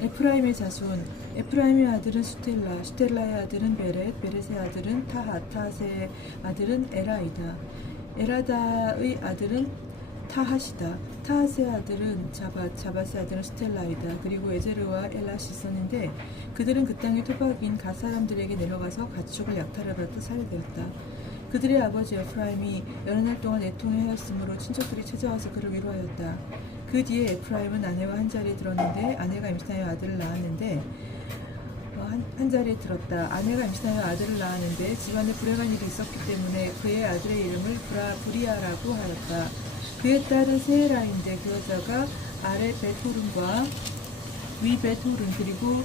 에프라임의 자손. 에프라임의 아들은 수텔라, 수텔라의 아들은 베렛, 베렛의 아들은 타핫, 타핫의 아들은 에라이다. 에라다의 아들은 타핫이다. 타핫의 아들은 자밧, 자밧의 아들은 스텔라이다. 그리고 에제르와 엘라시 있었는데 그들은 그 땅의 토박인 갓 사람들에게 내려가서 가축을 약탈을 받아 살해되었다. 그들의 아버지 에프라임이 여러 날 동안 애통해 하였으므로 친척들이 찾아와서 그를 위로하였다. 그 뒤에 에프라임은 아내와 한 자리에 들었는데 아내가 임신하여 아들을 낳았는데 한 자리에 들었다. 아내가 임신하여 아들을 낳았는데 집안에 불행한 일이 있었기 때문에 그의 아들의 이름을 브리아라고 하였다. 그의 딸은 세라인데 그 여자가 아래 베토른과 위 베토른 그리고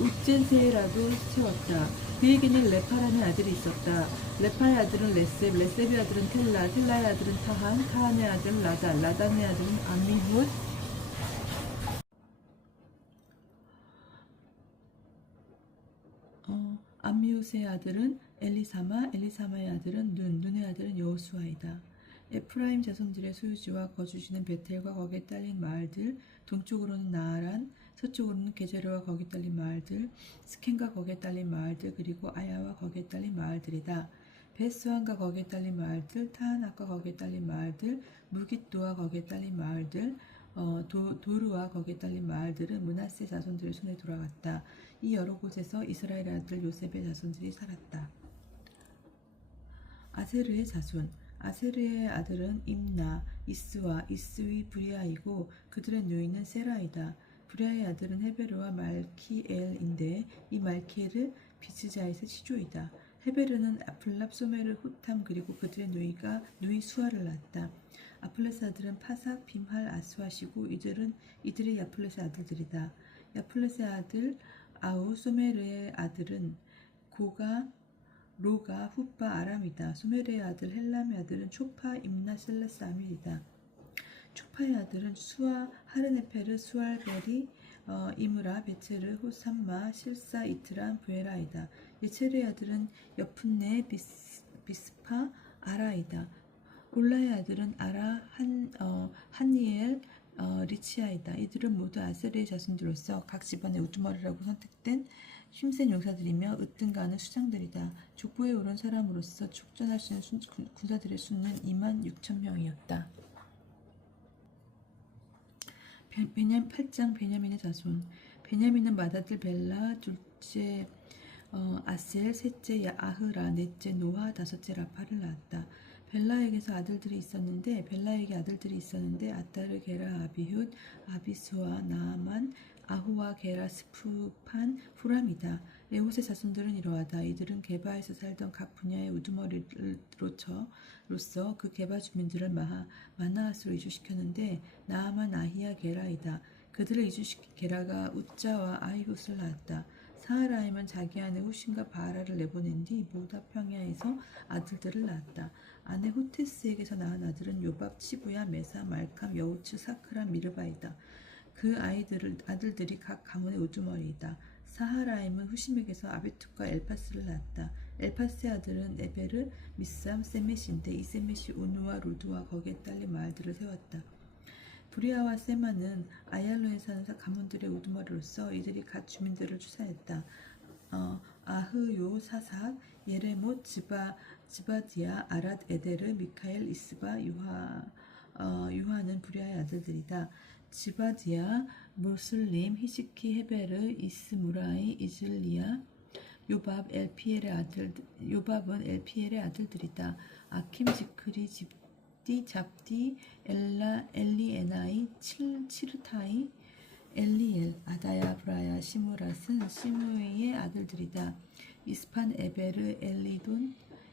우젠세라도 세웠다. 그에게는 레파라는 아들이 있었다. 레파의 아들은 레셉, 레셉의 아들은 텔라, 텔라의 아들은 타한, 타한의 아들은 라단, 라단의 아들은 암미훗, 암미훗의 아들은 엘리사마, 엘리사마의 아들은 눈, 눈의 아들은 여호수아이다. 에프라임 자손들의 소유지와 거주지는 베텔과 거기에 딸린 마을들, 동쪽으로는 나아란, 서쪽으로는 게제르와 거기에 딸린 마을들, 스켄과 거기에 딸린 마을들, 그리고 아야와 거기에 딸린 마을들이다. 베스안과 거기에 딸린 마을들, 타하낙과 거기에 딸린 마을들, 무깃도와 거기에 딸린 마을들, 도르와 거기에 딸린 마을들은 므낫세 자손들의 손에 돌아갔다. 이 여러 곳에서 이스라엘 아들 요셉의 자손들이 살았다. 아세르의 자손. 아세르의 아들은 임나, 이스와 이스위 브리아이고 그들의 누이는 세라이다. 브리아의 아들은 헤베르와 말키엘인데 이 말키엘은 비스자에서 시조이다. 헤베르는 아플랍, 소메르, 후탐 그리고 그들의 누이 수아를 낳았다. 아플렛의 아들은 파삭, 빔할, 아스와시고 이들이 야플렛의 아들들이다. 야플렛의 아들 아우, 소메르의 아들은 고가, 로가, 훗바, 아람이다. 소메르의 아들 헬람의 아들은 초파, 임나, 셀레스, 아밀이다. 초파의 아들은 수아, 하르네페르, 수알베리, 이므라, 베체르, 호삼마, 실사, 이트람, 부에라이다. 예체르의 아들은 여푼네, 비스파, 아라이다. 올라의 아들은 아라, 한니엘, 리치아이다. 이들은 모두 아세르의 자손들로서 각 집안의 우두머리라고 선택된 힘센 용사들이며 으뜸가는 수장들이다. 족보에 오른 사람으로서 축전할 수 있는 군사들의 수는 26,000명이었다. 8장 베냐민의 자손. 베냐민은 맏아들 벨라, 둘째 아셀, 셋째 아흐라, 넷째 노아, 다섯째 라파를 낳았다. 벨라에게 아들들이 있었는데 아따르, 게라, 아비훗, 아비스와 나아만, 아후와 게라, 스푸판, 후람이다. 에봇의 자손들은 이러하다. 이들은 게바에서 살던 각 분야의 우두머리로서 그 게바 주민들을 마나아스로 이주시켰는데 나아만, 아히야, 게라이다. 그들을 이주시킨 게라가 우짜와 아히훗을 낳았다. 사하라임은 자기 아내 후신과 바라를 내보낸 뒤 모다 평야에서 아들들을 낳았다. 아내 호테스에게서 낳은 아들은 요밥, 치부야, 메사, 말캄, 여우츠, 사크라, 미르바이다. 그 아들들이 각 가문의 우두머리이다. 사하라임은 후심에게서 아비투과 엘파스를 낳았다. 엘파스의 아들은 에베르, 미삼, 세메시인데 이 세메시 우누와 루드와 거기에 딸린 마을들을 세웠다. 브리아와 세마는 아얄로에 사는 가문들의 우두머리로서 이들이 각 주민들을 추사했다. 아흐요, 사삭, 예레못, 지바디아, 아랏, 에데르, 미카엘, 이스바, 유하는 브리아의 아들들이다. 지바디아, 무슬림, 히스키, 헤베르, 이스무라이, 이즐리아, 요밥은 엘피엘의 아들들이다. 아킴, 지크리, 잡디, 엘리에나이, 치르타이, 엘리엘, 아다야, 브라야, 시무랏은 시므이의 아들들이다. 이스판, 에베르,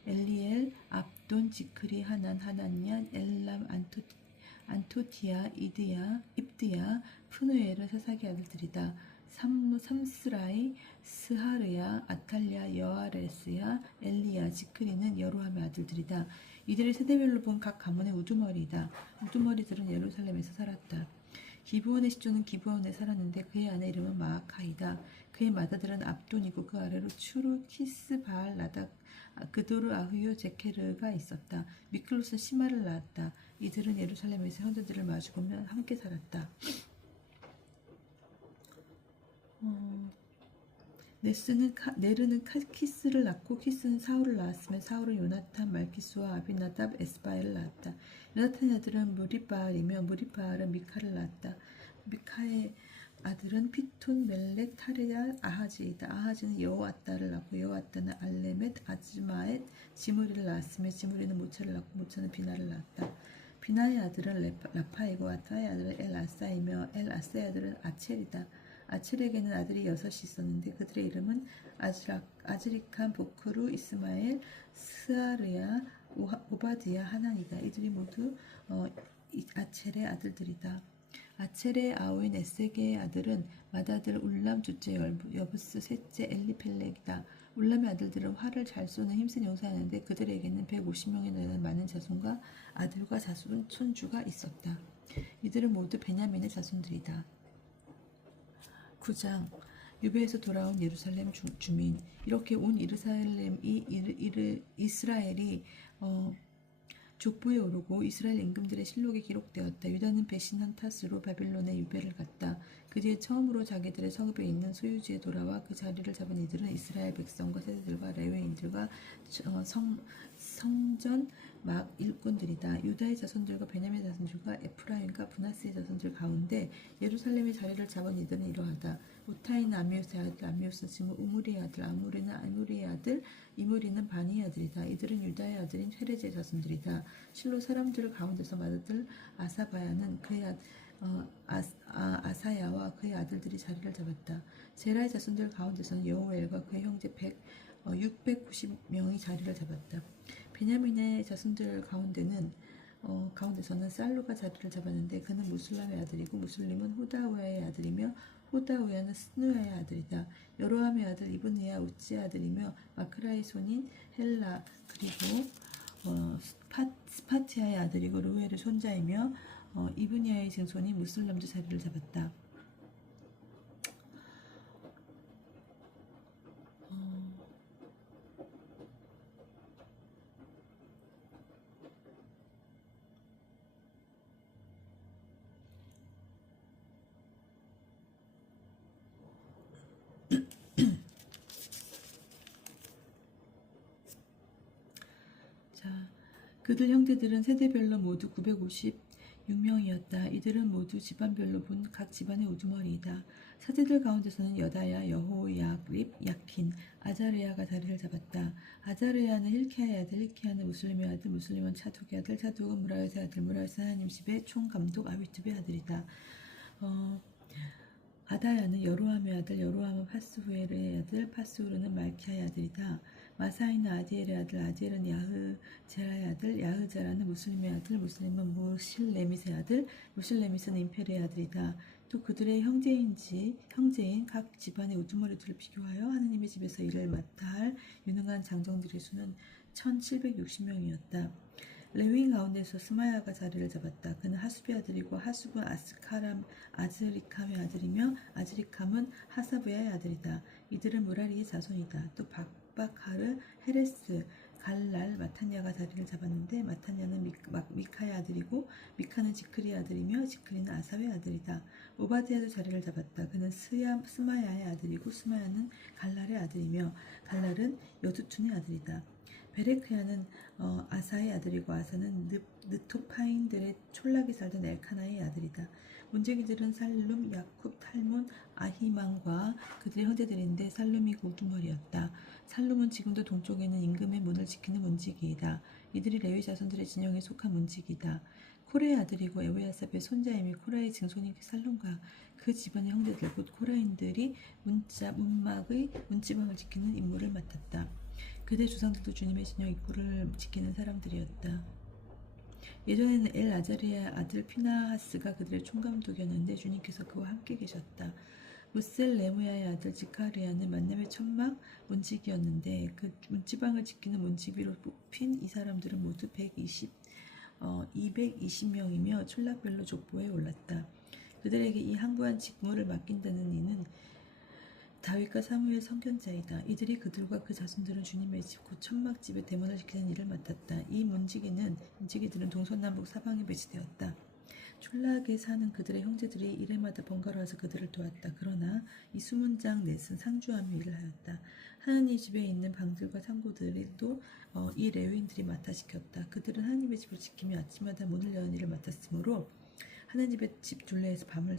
엘리엘, 압돈, 지크리, 하난냐, 엘람, 안토티아, 입드야, 푸누엘은 사삭의 아들들이다. 삼스라이, 스하르야, 아탈랴, 여아레스야, 엘리야, 지크리는 여로함의 아들들이다. 이들의 세대별로 본 각 가문의 우두머리이다. 우두머리들은 예루살렘에서 살았다. 기브온의 시조는 기브온에 살았는데 그의 아내 이름은 마아카이다. 그의 맏아들은 압돈이고 그 아래로 추루, 키스, 바알, 나닥, 그도르, 아흐요, 제케르가 있었다. 미클로스, 시마를 낳았다. 이들은 예루살렘에서 형제들을 마주보며 함께 살았다. 네르는 키스를 낳고 키스는 사울을 낳았으며 사울은 요나탄, 말키스와 아비나답, 에스바엘을 낳았다. 요나탄의 아들은 무리바알이며 무리바알은 미카를 낳았다. 미카의 아들은 피톤, 멜렉, 타레야, 아하지이다. 아하지는 여호아따를 낳고 여호아따는 알레멧, 아즈마엣, 지므리를 낳았으며 지므리는 모차를 낳고 모차는 비나를 낳았다. 비나의 아들은 라파이고 아타의 아들은 엘아사이며 엘아사의 아들은 아첼이다. 아첼에게는 아들이 6이 있었는데 그들의 이름은 아즈리칸, 보크루, 이스마엘, 스아르야, 오바드야, 하난이다. 이들이 모두 아첼의 아들들이다. 아첼의 아우인 에세게의 아들은 맏아들 울람, 둘째 여부스, 셋째 엘리펠렉이다. 울람의 아들들은 활을 잘 쏘는 힘센 용사였는데 그들에게는 150명이나 되는 많은 자손과 아들과 자손, 손주가 있었다. 이들은 모두 베냐민의 자손들이다. 9장 유배에서 돌아온 예루살렘 주민. 이렇게 온 이스라엘이 족보에 오르고 이스라엘 임금들의 실록에 기록되었다. 유다는 배신한 탓으로 바빌론에 유배를 갔다. 그 뒤에 처음으로 자기들의 성읍에 있는 소유지에 돌아와 그 자리를 잡은 이들은 이스라엘 백성과 세대들과 레위인들과 성전 막 일꾼들이다. 유다의 자손들과 베냐민의 자손들과 에프라임과 브나스의 자손들 가운데 예루살렘의 자리를 잡은 이들은 이러하다. 우타이는 아미우스의 아들, 아미우스는 우무리의 아들, 아무리는 아무리의 아들, 이무리는 바니의 아들이다. 이들은 유다의 아들인 헤레즈의 자손들이다. 실로 사람들 가운데서 맏아들 아사바야는 그의 아사야와 그의 아들들이 자리를 잡았다. 제라의 자손들 가운데서는 여호엘과 그의 형제 690명이 자리를 잡았다. 베냐민의 자손들 가운데서는 살루가 자리를 잡았는데 그는 무술람의 아들이고 무술림은 호다우야의 아들이며 호다우야는 스누야의 아들이다. 여로함의 아들 이브니야 우찌의 아들이며 마크라의 손인 헬라 그리고 스파티아의 아들이고 루엘의 손자이며 이브니야의 증손인 무술람도 자리를 잡았다. 그들 형제들은 세대별로 모두 956명이었다. 이들은 모두 집안별로 본 각 집안의 우두머리이다. 사제들 가운데서는 여다야, 여호야립, 야킨, 아자르야가 자리를 잡았다. 아자르야는 힐키야의 아들, 힐키야는 무슬림의 아들, 무슬림은 차둑의 아들, 차둑은 무라요스의 아들, 무라요스는 하나님 집의 총감독 아비투베의 아들이다. 아다야는 여로함의 아들, 여로함은 파스후엘의 아들, 파스후르는 말키야의 아들이다. 마사이는 아디엘의 아들, 아디엘은 야흐제라의 아들, 야흐제라는 무슬림의 아들, 무슬림은 무실레밋의 아들, 무실레밋은 임페르의 아들이다. 또 그들의 형제인 각 집안의 우두머리들을 비교하여 하느님의 집에서 일을 맡아 할 유능한 장정들의 수는 1760명이었다. 레위인 가운데서 스마야가 자리를 잡았다. 그는 하숲의 아들이고 하숲은 아즈리캄의 아들이며 아즈리캄은 하사브야의 아들이다. 이들은 무라리의 자손이다. 또 박하르, 헤레스, 갈랄, 마탄야가 자리를 잡았는데 마탄야는 미카의 아들이고 미카는 지크리의 아들이며 지크리는 아삽의 아들이다. 오바드야도 자리를 잡았다. 그는 스마야의 아들이고 스마야는 갈랄의 아들이며 갈랄은 여두툰의 아들이다. 베레크야는 아사의 아들이고 아사는 느토파인들의 촌락에 살던 엘카나의 아들이다. 문제기들은 살룸, 야쿱, 탈몬, 아히만과 그들의 형제들인데 살룸이 우두머리였다. 살룸은 지금도 동쪽에 있는 임금의 문을 지키는 문지기이다. 이들이 레위 자손들의 진영에 속한 문지기다. 코레의 아들이고 에웨아삽의 손자이며 코라의 증손인 살룸과 그 집안의 형제들 곧 코라인들이 문막의 문지방을 지키는 임무를 맡았다. 그들의 조상들도 주님의 진영 입구를 지키는 사람들이었다. 예전에는 엘아자리의 아들 피나하스가 그들의 총감독이었는데 주님께서 그와 함께 계셨다. 무셀레무야의 아들 지카리아는 만남의 천막 문지기였는데 그 문지방을 지키는 문지기로 뽑힌 이 사람들은 모두 220명이며 촌락별로 족보에 올랐다. 그들에게 이 항구한 직무를 맡긴다는 이는 다윗과 사무엘 선견자이다. 이들이 그들과 그 자손들은 주님의 집 곧 천막집의 대문을 지키는 일을 맡았다. 이 문지기들은 동서남북 사방에 배치되었다. 촌락에 사는 그들의 형제들이 일해마다 번갈아 와서 그들을 도왔다. 그러나 이 수문장 넷은 상주하며 일을 하였다. 하나님 집에 있는 방들과 창고들도 이 레위인들이 맡아 지켰다. 그들은 하나님의 집을 지키며 아침마다 문을 여는 일을 맡았으므로 하나님의 집 둘레에서 밤을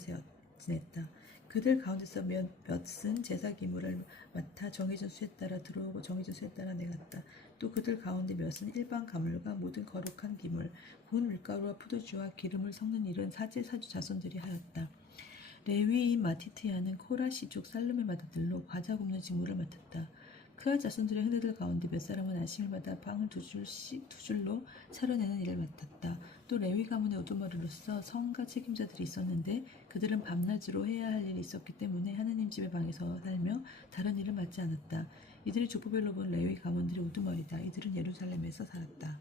지냈다. 그들 가운데서 몇은 제사 기물을 맡아 정해진 수에 따라 들어오고 정해진 수에 따라 내갔다. 또 그들 가운데 몇은 일반 가물과 모든 거룩한 기물, 고운 밀가루와 포도주와 기름을 섞는 일은 사제 사주 자손들이 하였다. 레위인 마티티아는 코라시족 살룸의 맏아들로 과자 굽는 직무를 맡았다. 그와 자손들의 흔히들 가운데 몇 사람은 아침마다 빵을 두 줄로 차려내는 일을 맡았다. 또 레위 가문의 우두머리로서 성가 책임자들이 있었는데 그들은 밤낮으로 해야 할 일이 있었기 때문에 하느님 집의 방에서 살며 다른 일을 맡지 않았다. 이들이 족보별로 본 레위 가문들의 우두머리다. 이들은 예루살렘에서 살았다.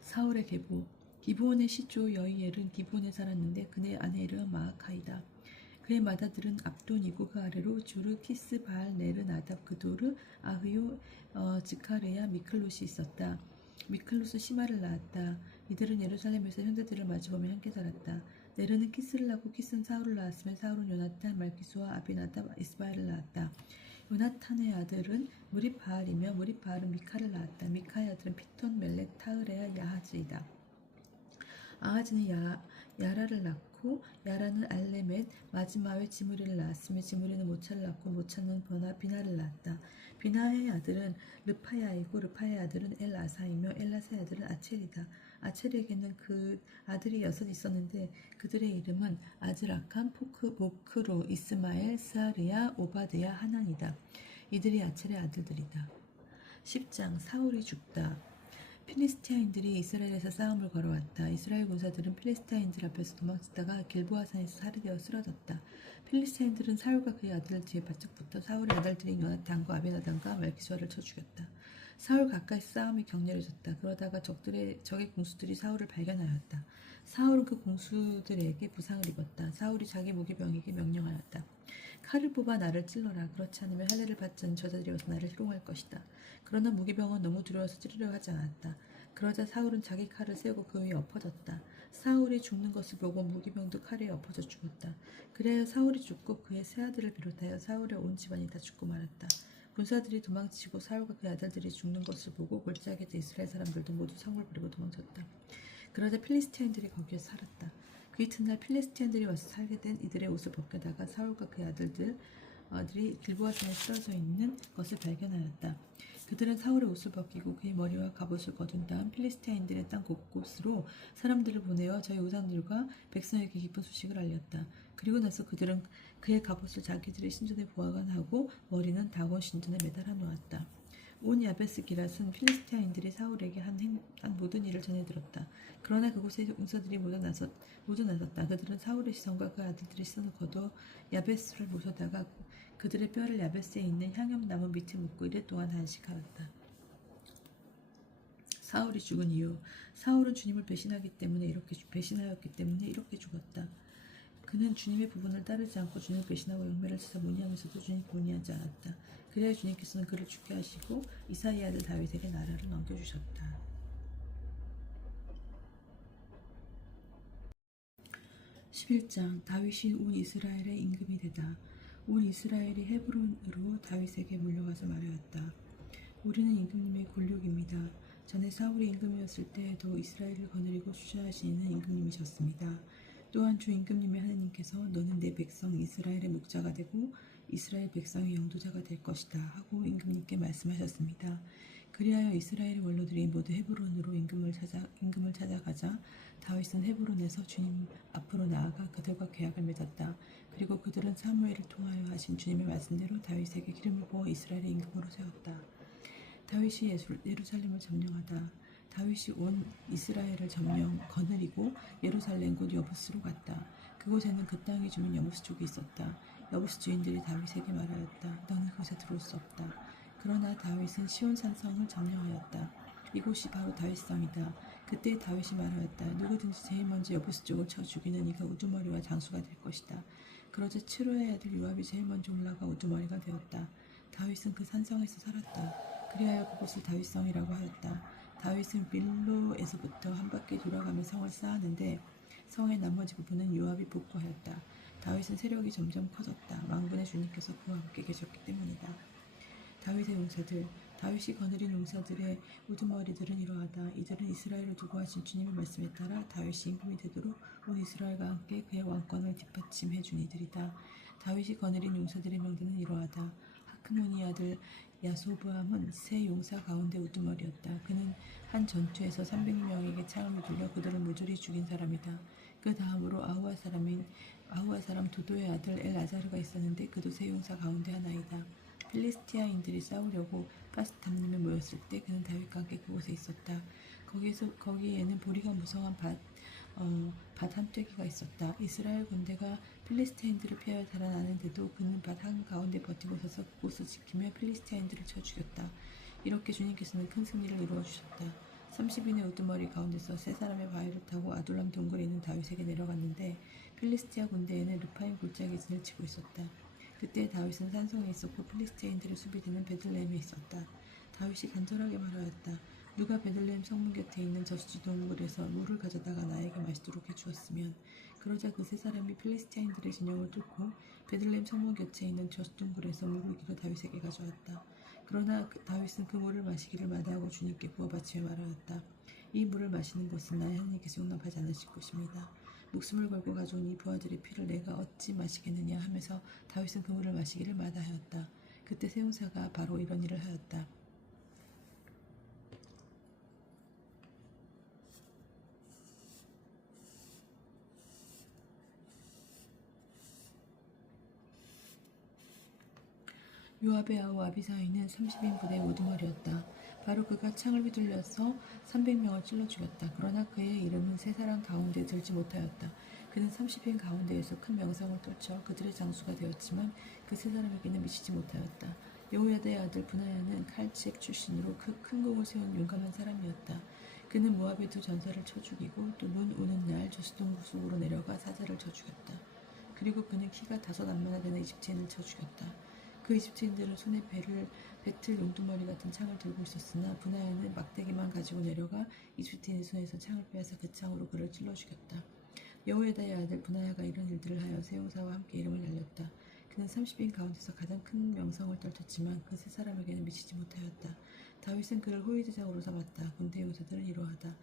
사울의 계보. 기브온의 시조 여이엘은 기브온에 살았는데 그의 아내 이름은 마아카이다. 그의 맏아들은 압돈이고 그 아래로 주르, 키스, 바알, 네르, 나답, 그도르, 아흐요, 지카르야, 미클롯이 있었다. 미클롯은 시마를 낳았다. 이들은 예루살렘에서 형제들을 마주보며 함께 살았다. 네르는 키스를 낳고 키스는 사울을 낳았으며 사울은 요나탄, 말기수와 아비나답, 이스바엘을 낳았다. 요나탄의 아들은 무립바알이며 무립바알은 미카를 낳았다. 미카의 아들은 피톤, 멜렉, 타으레아, 야하즈이다. 아하즈는 야라를 낳고 야라는 알레멧, 마지마의 지므리를 낳았으며 지므리는 모차를 낳고 모차는 비나를 낳았다. 비나의 아들은 르파야이고 르파야의 아들은 엘아사이며 엘아사의 아들은 아첼이다. 아첼에게는 그 아들이 6 있었는데 그들의 이름은 아즈라캄, 보크로, 이스마엘, 스아르야, 오바드야, 하난이다. 이들이 아첼의 아들들이다. 10장 사울이 죽다. 필리스티아인들이 이스라엘에서 싸움을 걸어왔다. 이스라엘 군사들은 필리스티아인들 앞에서 도망치다가 길보아산에서 살해되어 쓰러졌다. 필리스티아인들은 사울과 그의 아들을 뒤에 바짝 붙어 사울의 아들들인 요나탄과 아베나단과 말기수아를 쳐 죽였다. 사울 가까이서 싸움이 격렬해졌다. 그러다가 적의 공수들이 사울을 발견하였다. 사울은 그 공수들에게 부상을 입었다. 사울이 자기 무기병에게 명령하였다. 칼을 뽑아 나를 찔러라. 그렇지 않으면 할례를 받지 않은 저자들이 와서 나를 희롱할 것이다. 그러나 무기병은 너무 두려워서 찌르려 하지 않았다. 그러자 사울은 자기 칼을 세우고 그 위에 엎어졌다. 사울이 죽는 것을 보고 무기병도 칼에 엎어져 죽었다. 그래야 사울이 죽고 그의 세 아들을 비롯하여 사울의 온 집안이 다 죽고 말았다. 군사들이 도망치고 사울과 그의 아들들이 죽는 것을 보고 골짜기에 이스라엘 사람들도 모두 성을 버리고 도망쳤다. 그러자 필리스티아인들이 거기에서 살았다. 그 이튿날 필리스티아인들이 와서 살게 된 이들의 옷을 벗겨다가 사울과 그의 아들들이 길보아산에 쓰러져 있는 것을 발견하였다. 그들은 사울의 옷을 벗기고 그의 머리와 갑옷을 거둔 다음 필리스티아인들의 땅 곳곳으로 사람들을 보내어 저희 우상들과 백성에게 기쁜 소식을 알렸다. 그리고 나서 그들은 그의 갑옷을 자기들의 신전에 보관하고 머리는 다곤 신전에 매달아 놓았다. 온 야베스 기랏은 필리스티아인들이 사울에게 한 모든 일을 전해 들었다. 그러나 그곳에 용사들이 모두 나섰다. 그들은 사울의 시선과 그 아들들의 시선을 거둬 야베스를 모셔다가 그들의 뼈를 야베스에 있는 향염나무 밑에 묻고 이래 동안 단식하였다. 사울이 죽은 이유. 사울은 주님을 배신하였기 때문에 이렇게 죽었다. 그는 주님의 부분을 따르지 않고 주님을 배신하고 영매를 쳐서 문의하면서도 주님께 문의하지 않았다. 그래야 주님께서는 그를 죽게 하시고 이사의 아들 다윗에게 나라를 넘겨주셨다. 11장 다윗이 온 이스라엘의 임금이 되다. 온 이스라엘이 헤브론으로 다윗에게 몰려가서 말하였다. 우리는 임금님의 골육입니다. 전에 사울이 임금이었을 때에도 이스라엘을 거느리고 주저하시는 임금님이셨습니다. 또한 주 임금님의 하느님께서 너는 내 백성 이스라엘의 목자가 되고 이스라엘 백성의 영도자가 될 것이다 하고 임금님께 말씀하셨습니다. 그리하여 이스라엘의 원로들이 모두 헤브론으로 임금을 찾아가자 다윗은 헤브론에서 주님 앞으로 나아가 그들과 계약을 맺었다. 그리고 그들은 사무엘을 통하여 하신 주님의 말씀대로 다윗에게 기름을 부어 이스라엘의 임금으로 세웠다. 다윗이 예루살렘을 점령하다. 다윗이 온 이스라엘을 거느리고 예루살렘 곧 여부스로 갔다. 그곳에는 그 땅의 주민 여부스족이 있었다. 여부스 주인들이 다윗에게 말하였다. 너는 그곳에 들어올 수 없다. 그러나 다윗은 시온산성을 점령하였다. 이곳이 바로 다윗성이다. 그때 다윗이 말하였다. 누구든지 제일 먼저 여부스족을 쳐 죽이는 이가 우두머리와 장수가 될 것이다. 그러자 츠루의 아들 요압이 제일 먼저 올라가 우두머리가 되었다. 다윗은 그 산성에서 살았다. 그리하여 그곳을 다윗성이라고 하였다. 다윗은 밀로에서부터 한 바퀴 돌아가며 성을 쌓았는데 성의 나머지 부분은 요압이 복구하였다. 다윗은 세력이 점점 커졌다. 만군의 주님께서 그와 함께 계셨기 때문이다. 다윗의 용사들, 다윗이 거느린 용사들의 우두머리들은 이러하다. 이들은 이스라엘을 두고 하신 주님의 말씀에 따라 다윗이 임금이 되도록 온 이스라엘과 함께 그의 왕권을 뒷받침해 준 이들이다. 다윗이 거느린 용사들의 명단은 이러하다. 하크모니 아들 야소브암은 세 용사 가운데 우두머리였다. 그는 한 전투에서 300명에게 창을 돌려 그들을 모조리 죽인 사람이다. 그 다음으로 아우아 사람 도도의 아들 엘아자르가 있었는데 그도 세 용사 가운데 하나이다. 필리스티아인들이 싸우려고 파스담림에 모였을 때 그는 다윗과 함께 그곳에 있었다. 거기에는 보리가 무성한 밭 한떼기가 있었다. 이스라엘 군대가 필리스티아인들을 피하여 달아나는데도 그는 밭 한가운데 버티고 서서 그곳을 지키며 필리스티아인들을 쳐 죽였다. 이렇게 주님께서는 큰 승리를 이루어 주셨다. 30인의 우두머리 가운데서 세 사람의 바위를 타고 아둘람 동굴에 있는 다윗에게 내려갔는데 필리스티아 군대에는 르파임 골짜기진을 치고 있었다. 그때 다윗은 산성에 있었고 필리스티아인들의 수비대는 베들레헴에 있었다. 다윗이 간절하게 말하였다. 누가 베들레헴 성문 곁에 있는 저수지 동굴에서 물을 가져다가 나에게 마시도록 해주었으면. 그러자 그 세 사람이 필리스티아인들의 진영을 뚫고 베들레헴 성문 곁에 있는 저수지 동굴에서 물을 길어 다윗에게 가져왔다. 그러나 다윗은 그 물을 마시기를 마다하고 주님께 부어바치며 말하였다. 이 물을 마시는 것은 나의 하나님께서 용납하지 않으실 것입니다. 목숨을 걸고 가져온 이 부하들의 피를 내가 어찌 마시겠느냐 하면서 다윗은 그 물을 마시기를 마다하였다. 그때 세 용사가 바로 이런 일을 하였다. 요압의 아우 아비사이는 30인 부대의 우두머리였다. 바로 그가 창을 휘둘려서 300명을 찔러 죽였다. 그러나 그의 이름은 세 사람 가운데 들지 못하였다. 그는 30인 가운데에서 큰 명성을 떨쳐 그들의 장수가 되었지만 그 세 사람에게는 미치지 못하였다. 여호야다의 아들 브나야는 칼치액 출신으로 그 큰 공을 세운 용감한 사람이었다. 그는 모압의 두 전사를 쳐 죽이고 또 눈 오는 날 저수동 속으로 내려가 사자를 쳐 죽였다. 그리고 그는 키가 5 안마나 되는 이집트인을 쳐 죽였다. 그 이집트인들은 손에 배틀 용두머리 같은 창을 들고 있었으나 브나야는 막대기만 가지고 내려가 이집트인의 손에서 창을 빼앗아 그 창으로 그를 찔러 죽였다. 여호야다의 아들 브나야가 이런 일들을 하여 세 용사와 함께 이름을 날렸다. 그는 30인 가운데서 가장 큰 명성을 떨쳤지만 그 세 사람에게는 미치지 못하였다. 다윗은 그를 호위대장으로 삼았다. 군대 용사들은 이러하다.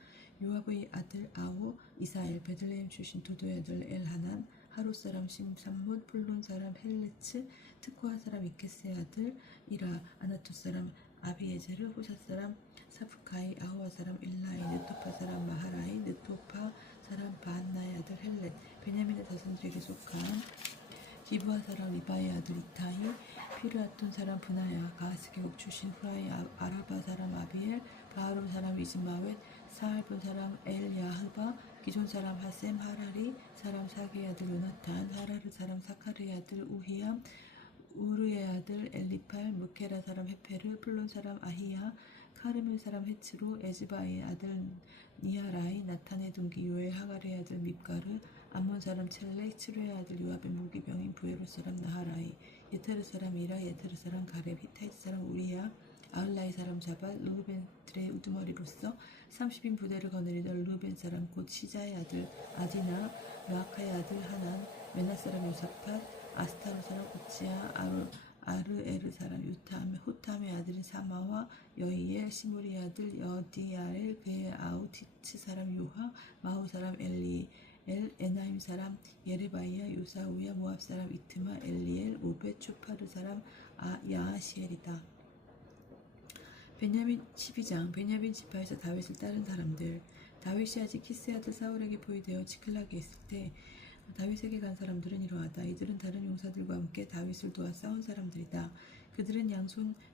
요압의 아들 아우 이사엘, 베들레헴 출신 도도의 아들 엘하난, 하롯 사람 심삼못, 풀론 사람 헬레츠, 특호아 사람 이케스의 아들 이라, 아나토 사람 아비에제르, 호사 사람 사프카이, 아우아 사람 일라이, 느토파 사람 마하라이, 느토파 사람 바한나의 아들 헬렛, 베냐민의 자손들에게 속한 기브아 사람 리바의 아들 이타이, 피르아톤 사람 브나야, 가하스 계곡 출신 후라이, 아라바 사람 아비엘, 바하론 사람 이즈마웻, 사알본 사람 엘야흐바, 기존 사람 하셈, 하라리 사람 사게의 아들 요나탄, 하라르 사람 사카르의 아들 우히암, 우르의 아들 엘리팔, 무케라 사람 헤페르, 플론 사람 아히야, 카르멜 사람 헤츠로, 에즈바의 아들 니아라이, 나탄의 동기 요엘, 하갈의 아들 밉가르, 암몬 사람 첼렉, 츠루의 아들 요압의 무기병인 부에로 사람 나하라이, 예테르 사람 이라, 예테르 사람 가렙, 히타이트 사람 우리야, 아흘라이 사람 자발, 르우벤들의 우두머리로서 30인 부대를 거느리던 르우벤 사람 곧 시자의 아들 아디나, 르아카의 아들 하난, 메나 사람 요사팟, 아스타로 사람 우치야, 아르에르 사람 후탐의 아들인 사마와, 여이엘, 시므리의 아들 여디야엘, 그의 아우 티츠 사람 요하, 마후 사람 엘리엘, 에나임 사람 예레바이야, 요사우야, 모압 사람 이트마, 엘리엘, 오벳, 초파르 사람 야하시엘이다. 베냐민 12장. 베냐민 지파에서 다윗을 따른 사람들. 다윗이 아직 키스의 아들 사울에게 포위되어 지클락에 있을 때 다윗에게 간 사람들은 이러하다. 이들은 다른 용사들과 함께 다윗을 도와 싸운 사람들이다. 그들은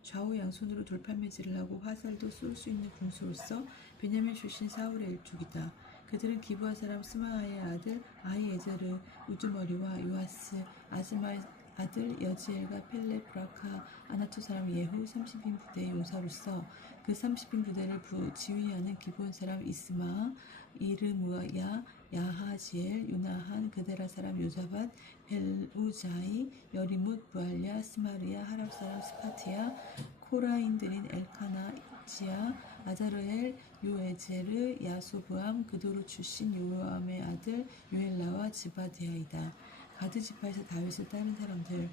좌우 양손으로 돌팔매질을 하고 화살도 쏠 수 있는 군수로서 베냐민 출신 사울의 일족이다. 그들은 기브아 사람 스마아의 아들 아히에제르 우두머리와 요아스, 아즈마의 아들 여지엘과 펠레, 브라카, 아나토 사람 예후, 30인 부대의 용사로서 그 30인 부대를 지휘하는 기브온 사람 이스마, 이르무야, 야하지엘, 유나한, 그데라 사람 요자밧, 벨우자이, 여리뭇, 부알랴, 스마리아, 하랍 사람 스파티아, 코라인들인 엘카나, 지아, 아자르엘, 요에제르, 야소부암, 그도르 출신 요암의 아들 요엘라와 지바디아이다. 가드 지파에서 다윗을 따른 사람들.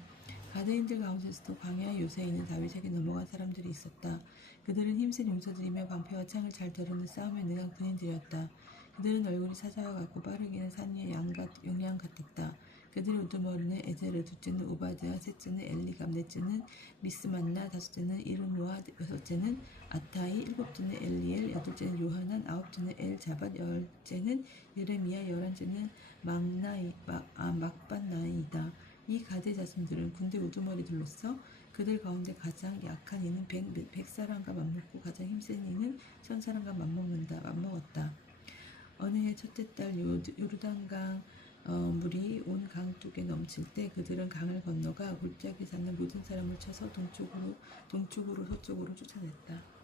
가드인들 가운데서도 광야 요새에 있는 다윗에게 넘어간 사람들이 있었다. 그들은 힘센 용사들이며 방패와 창을 잘 다루는 싸움에 능한 군인들이었다. 그들은 얼굴이 사자와 같고 빠르기는 산 위의 용양 같았다. 그들의 우두머리는 에제르, 둘째는 오바드야, 셋째는 엘리갑, 넷째는 리스만나, 다섯째는 이르무아, 여섯째는 아타이, 일곱째는 엘리엘, 여덟째는 요하난, 아홉째는 엘자밧, 열째는 예레미야, 열한째는 막반나이다. 이 가드의 자손들은 군대 우두머리들로서 그들 가운데 가장 약한 이는 100사람과 맞먹고 가장 힘센 이는 1000사람과 맞먹었다. 어느 해 첫째 달 요르단강 물이 온 강둑에 넘칠 때 그들은 강을 건너가 골짜기 사는 모든 사람을 쳐서 동쪽으로 서쪽으로 쫓아냈다.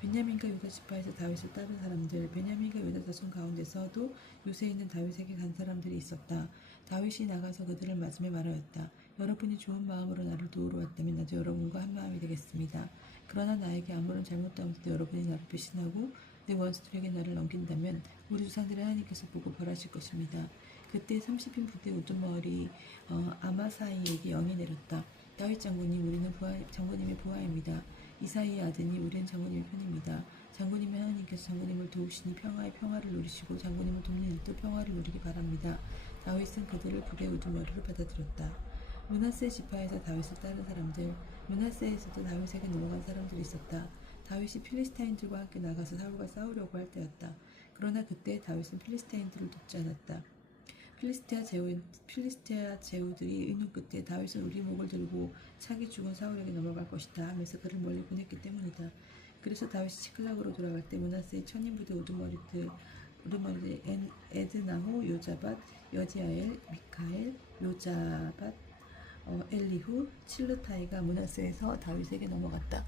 베냐민과 유다 지파에서 다윗을 따른 사람들. 베냐민과 유다 자손 가운데서도 요새에 있는 다윗에게 간 사람들이 있었다. 다윗이 나가서 그들을 맞으며 말하였다. 여러분이 좋은 마음으로 나를 도우러 왔다면 나도 여러분과 한 마음이 되겠습니다. 그러나 나에게 아무런 잘못도 없는데 여러분이 나를 배신하고 내 원수들에게 나를 넘긴다면 우리 조상들의 하나님께서 보고 벌하실 것입니다. 그때 30인 부대 우두머리 아마사이에게 영이 내렸다. 다윗 장군님, 우리는 장군님의 부하입니다. 이사이의 아드니, 우리는 장군님의 편입니다. 장군님의 하나님께서 장군님을 도우시니 평화를 누리시고 장군님을 돕는 일도 평화를 누리기 바랍니다. 다윗은 그들을 부대 우두머리로 받아들였다. 므낫세 지파에서 다윗을 따른 사람들. 므낫세에서도 다윗에게 넘어간 사람들이 있었다. 다윗이 필리스타인들과 함께 나가서 사울과 싸우려고 할 때였다. 그러나 그때 다윗은 필리스타인들을 돕지 않았다. 필리스테아 제후들이 의논 끝에 다윗은 우리 목을 들고 차기 죽은 사울에게 넘어갈 것이다 하면서 그를 멀리 보냈기 때문이다. 그래서 다윗이 시클락으로 돌아갈 때 므낫세의 천인 부대 우두머리들 에드나호, 요자밧, 여디아엘, 미카엘, 요자밧, 엘리후, 칠르타이가 므낫세에서 다윗에게 넘어갔다.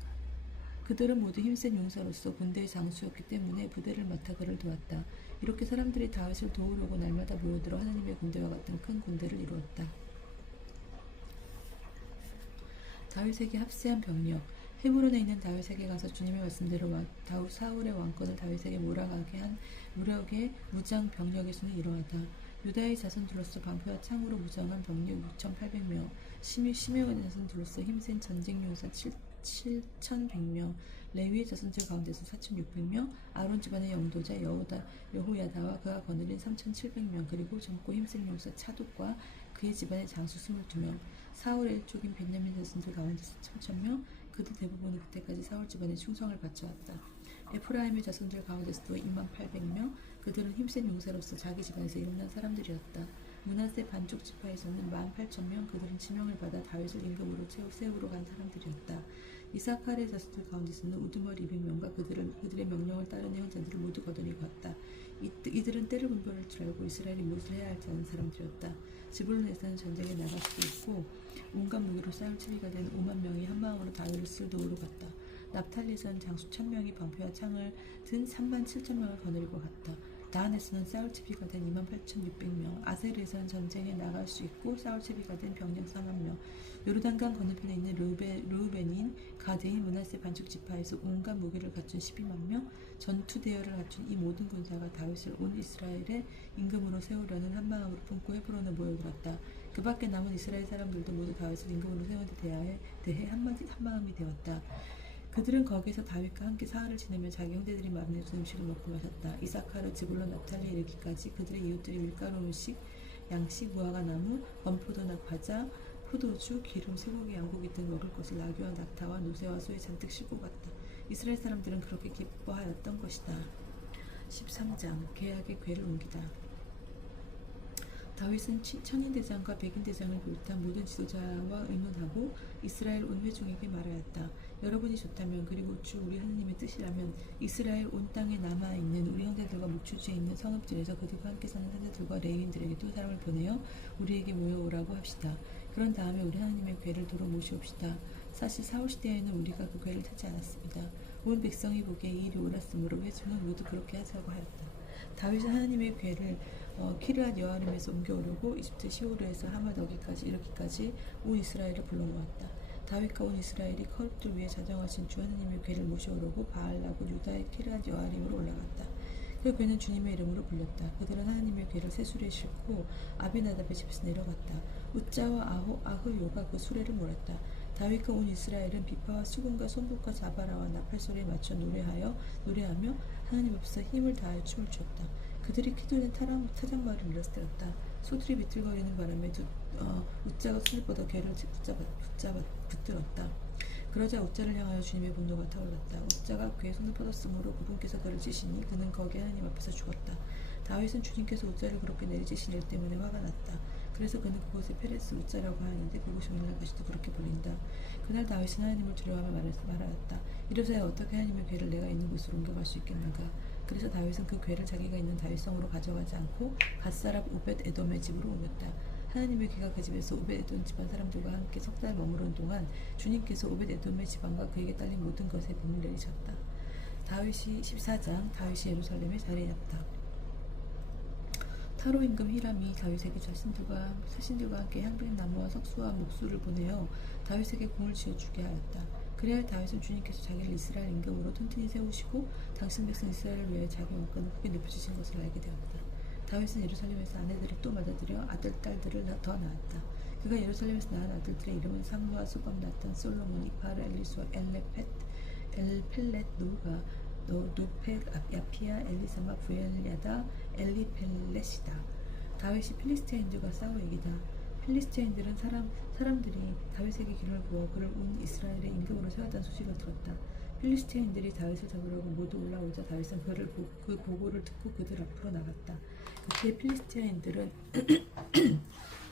그들은 모두 힘센 용사로서 군대의 장수였기 때문에 부대를 맡아 그를 도왔다. 이렇게 사람들이 다윗을 도우려고 날마다 모여들어 하나님의 군대와 같은 큰 군대를 이루었다. 다윗에게 합세한 병력. 헤브론에 있는 다윗에게 가서 주님의 말씀대로 사울의 왕권을 다윗에게 몰아가게 한 무력의 무장 병력의 수는 이러하다. 유다의 자손들로서 방패와 창으로 무장한 병력 6,800명, 시므온의 자손들로서 힘센 전쟁 용사 7,100명, 레위의 자손들 가운데서 4,600명, 아론 집안의 영도자 여호야다와 그가 거느린 3,700명, 그리고 젊고 힘센 용사 차독과 그의 집안의 장수 22명, 사울의 일족인 베냐민 자손들 가운데서 1,000명, 그들 대부분은 그때까지 사울 집안의 충성을 바쳐왔다. 에프라임의 자손들 가운데서도 28,000명, 그들은 힘센 용사로서 자기 집안에서 일어난 사람들이었다. 므낫세 반쪽 지파에서는 18,000명, 그들은 지명을 받아 다윗을 임금으로 세우러 간 사람들이었다. 이사칼의 자손들 가운데서는 우두머리 200명과 그들의 명령을 따르는 형제들을 모두 거두니 갔다. 이들은 때를 분별할 줄 알고 이스라엘이 무엇을 해야 할지 아는 사람들이었다. 지불론에서는 전쟁에 나갈 수도 있고 온갖 무기로 싸울 채비가 된 5만 명이 한마음으로 다윗을 도우러 갔다. 납탈리에서는 장수 1,000명이 방패와 창을 든 37,000명을 거느리고 갔다. 다한에서는 싸울 채비가 된 28,600명, 아셀에서는 전쟁에 나갈 수 있고 싸울 채비가 된 병력 4만 명, 요르단강 건너편에 있는 르우벤인, 가드인, 므낫세 반쪽 지파에서 온갖 무기를 갖춘 12만 명, 전투 대열을 갖춘 이 모든 군사가 다윗을 온 이스라엘의 임금으로 세우려는 한마음으로 품고 헤브론에 모여들었다. 그 밖에 남은 이스라엘 사람들도 모두 다윗을 임금으로 세우는 데 대해 한마음이 되었다. 그들은 거기에서 다윗과 함께 사흘을 지내며 자기 형제들이 마련해준 음식을 먹고 마셨다. 이사카르, 즈불론, 납탈리에 이르기까지 그들의 이웃들이 밀가루 음식, 양식, 무화과 나무, 건포도나 과자, 포도주, 기름, 쇠고기, 양고기 등 먹을 것을 나귀와 낙타와 노새와 소에 잔뜩 싣고 갔다. 이스라엘 사람들은 그렇게 기뻐하였던 것이다. 13장 계약의 궤를 옮기다. 다윗은 천인대장과 백인대장을 비롯한 모든 지도자와 의논하고 이스라엘 온 회중에게 말하였다. 여러분이 좋다면 그리고 주 우리 하나님의 뜻이라면 이스라엘 온 땅에 남아있는 우리 형제들과 묵주지에 있는 성읍들에서 그들과 함께 사는 사자들과 레위인들에게 또 사람을 보내어 우리에게 모여오라고 합시다. 그런 다음에 우리 하나님의 궤를 도로 모시옵시다. 사실 사울 시대에는 우리가 그 궤를 타지 않았습니다. 온 백성이 보기에 이 일이 옳았으므로 회중은 모두 그렇게 하자고 하였다. 다윗은 하나님의 궤를 키르앗 여아림에서 옮겨오려고 이집트 시오르에서 하맛 어기까지 이르기까지 온 이스라엘을 불러 모았다. 다윗과 온 이스라엘이 거룩들 위에 자정하신 주 하나님의 궤를 모셔오려고 바알라고 유다의 키르앗 여아림으로 올라갔다. 그 궤는 주님의 이름으로 불렸다. 그들은 하나님의 궤를 새 수레에 싣고 아비나답의 집에서 내려갔다. 웃자와 아흐요가 그 수레를 몰았다. 다윗과 온 이스라엘은 비파와 수금과 손북과 자바라와 나팔 소리에 맞춰 노래하며 하나님 앞에서 힘을 다하여 춤을 췄다. 그들이 휘두른 타작마을을 일러스렸다. 소들이 비틀거리는 바람에 웃자가 손을 궤를 붙들었다. 그러자 웃자를 향하여 주님의 분노가 타올랐다. 웃자가 궤에 손을 뻗었으므로 그분께서 그를 치시니 그는 거기 하나님 앞에서 죽었다. 다윗은 주님께서 웃자를 그렇게 내리치신 일 때문에 화가 났다. 그래서 그는 그곳에 페레스 웃자라고 하는데 그곳이 오늘날까지도 그렇게 불린다. 그날 다윗은 하나님을 두려워하며 말하였다. 이로서야 어떻게 하나님의 궤를 내가 있는 곳으로 옮겨갈 수 있겠는가. 그래서 다윗은 그 궤를 자기가 있는 다윗성으로 가져가지 않고 갓사람 오벳 에돔의 집으로 옮겼다. 하나님의 궤가 그 집에서 오벳 에돔 집안 사람들과 함께 석 달 머무른 동안 주님께서 오벳 에돔의 집안과 그에게 딸린 모든 것에 봄을 내리셨다. 다윗이 14장 다윗이 예루살렘에 자리 잡다. 타로 임금 히람이 다윗에게 사신들과 함께 향백나무와 석수와 목수를 보내어 다윗에게 궁을 지어주게 하였다. 그래야 다윗은 주님께서 자기를 이스라엘 임금으로 튼튼히 세우시고 당신 백성 이스라엘을 위해 자기 왕권을 크게 높여주신 것을 알게 되었다. 다윗은 예루살렘에서 아내들을 또 맞아들여 아들, 딸들을 더 낳았다. 그가 예루살렘에서 낳은 아들들의 이름은 삼무아, 수밤, 나탄, 솔로몬, 이파르, 엘리수아, 엘펠렛, 노펙, 야피야, 엘리사마, 부엘야다, 엘리펠렛이다. 다윗이 필리스티인들과 싸워 이기다. 필리스티인들은 사람들이 다윗에게 기름을 부어 그를 온 이스라엘의 임금으로 세웠다는 소식을 들었다. 필리스티인들이 다윗을 잡으려고 모두 올라오자 다윗은 그 보고를 듣고 그들 앞으로 나갔다. 그때 필리스티인들은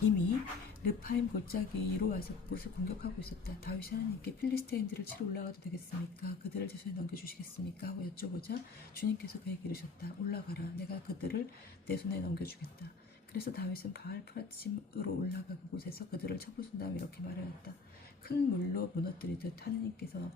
이미 르파임 골짜기로 와서 그곳을 공격하고 있었다. 다윗이 하나님께 필리스티인들을 치러 올라가도 되겠습니까? 그들을 제 손에 넘겨주시겠습니까? 하고 여쭤보자 주님께서 그에게 이르셨다. 올라가라. 내가 그들을 내 손에 넘겨주겠다. 그래서 다윗은 바알 프라침으로 올라가 그곳에서 그들을 쳐부순 다음 이렇게 말하였다. 큰 물로 무너뜨리듯 하나님께서는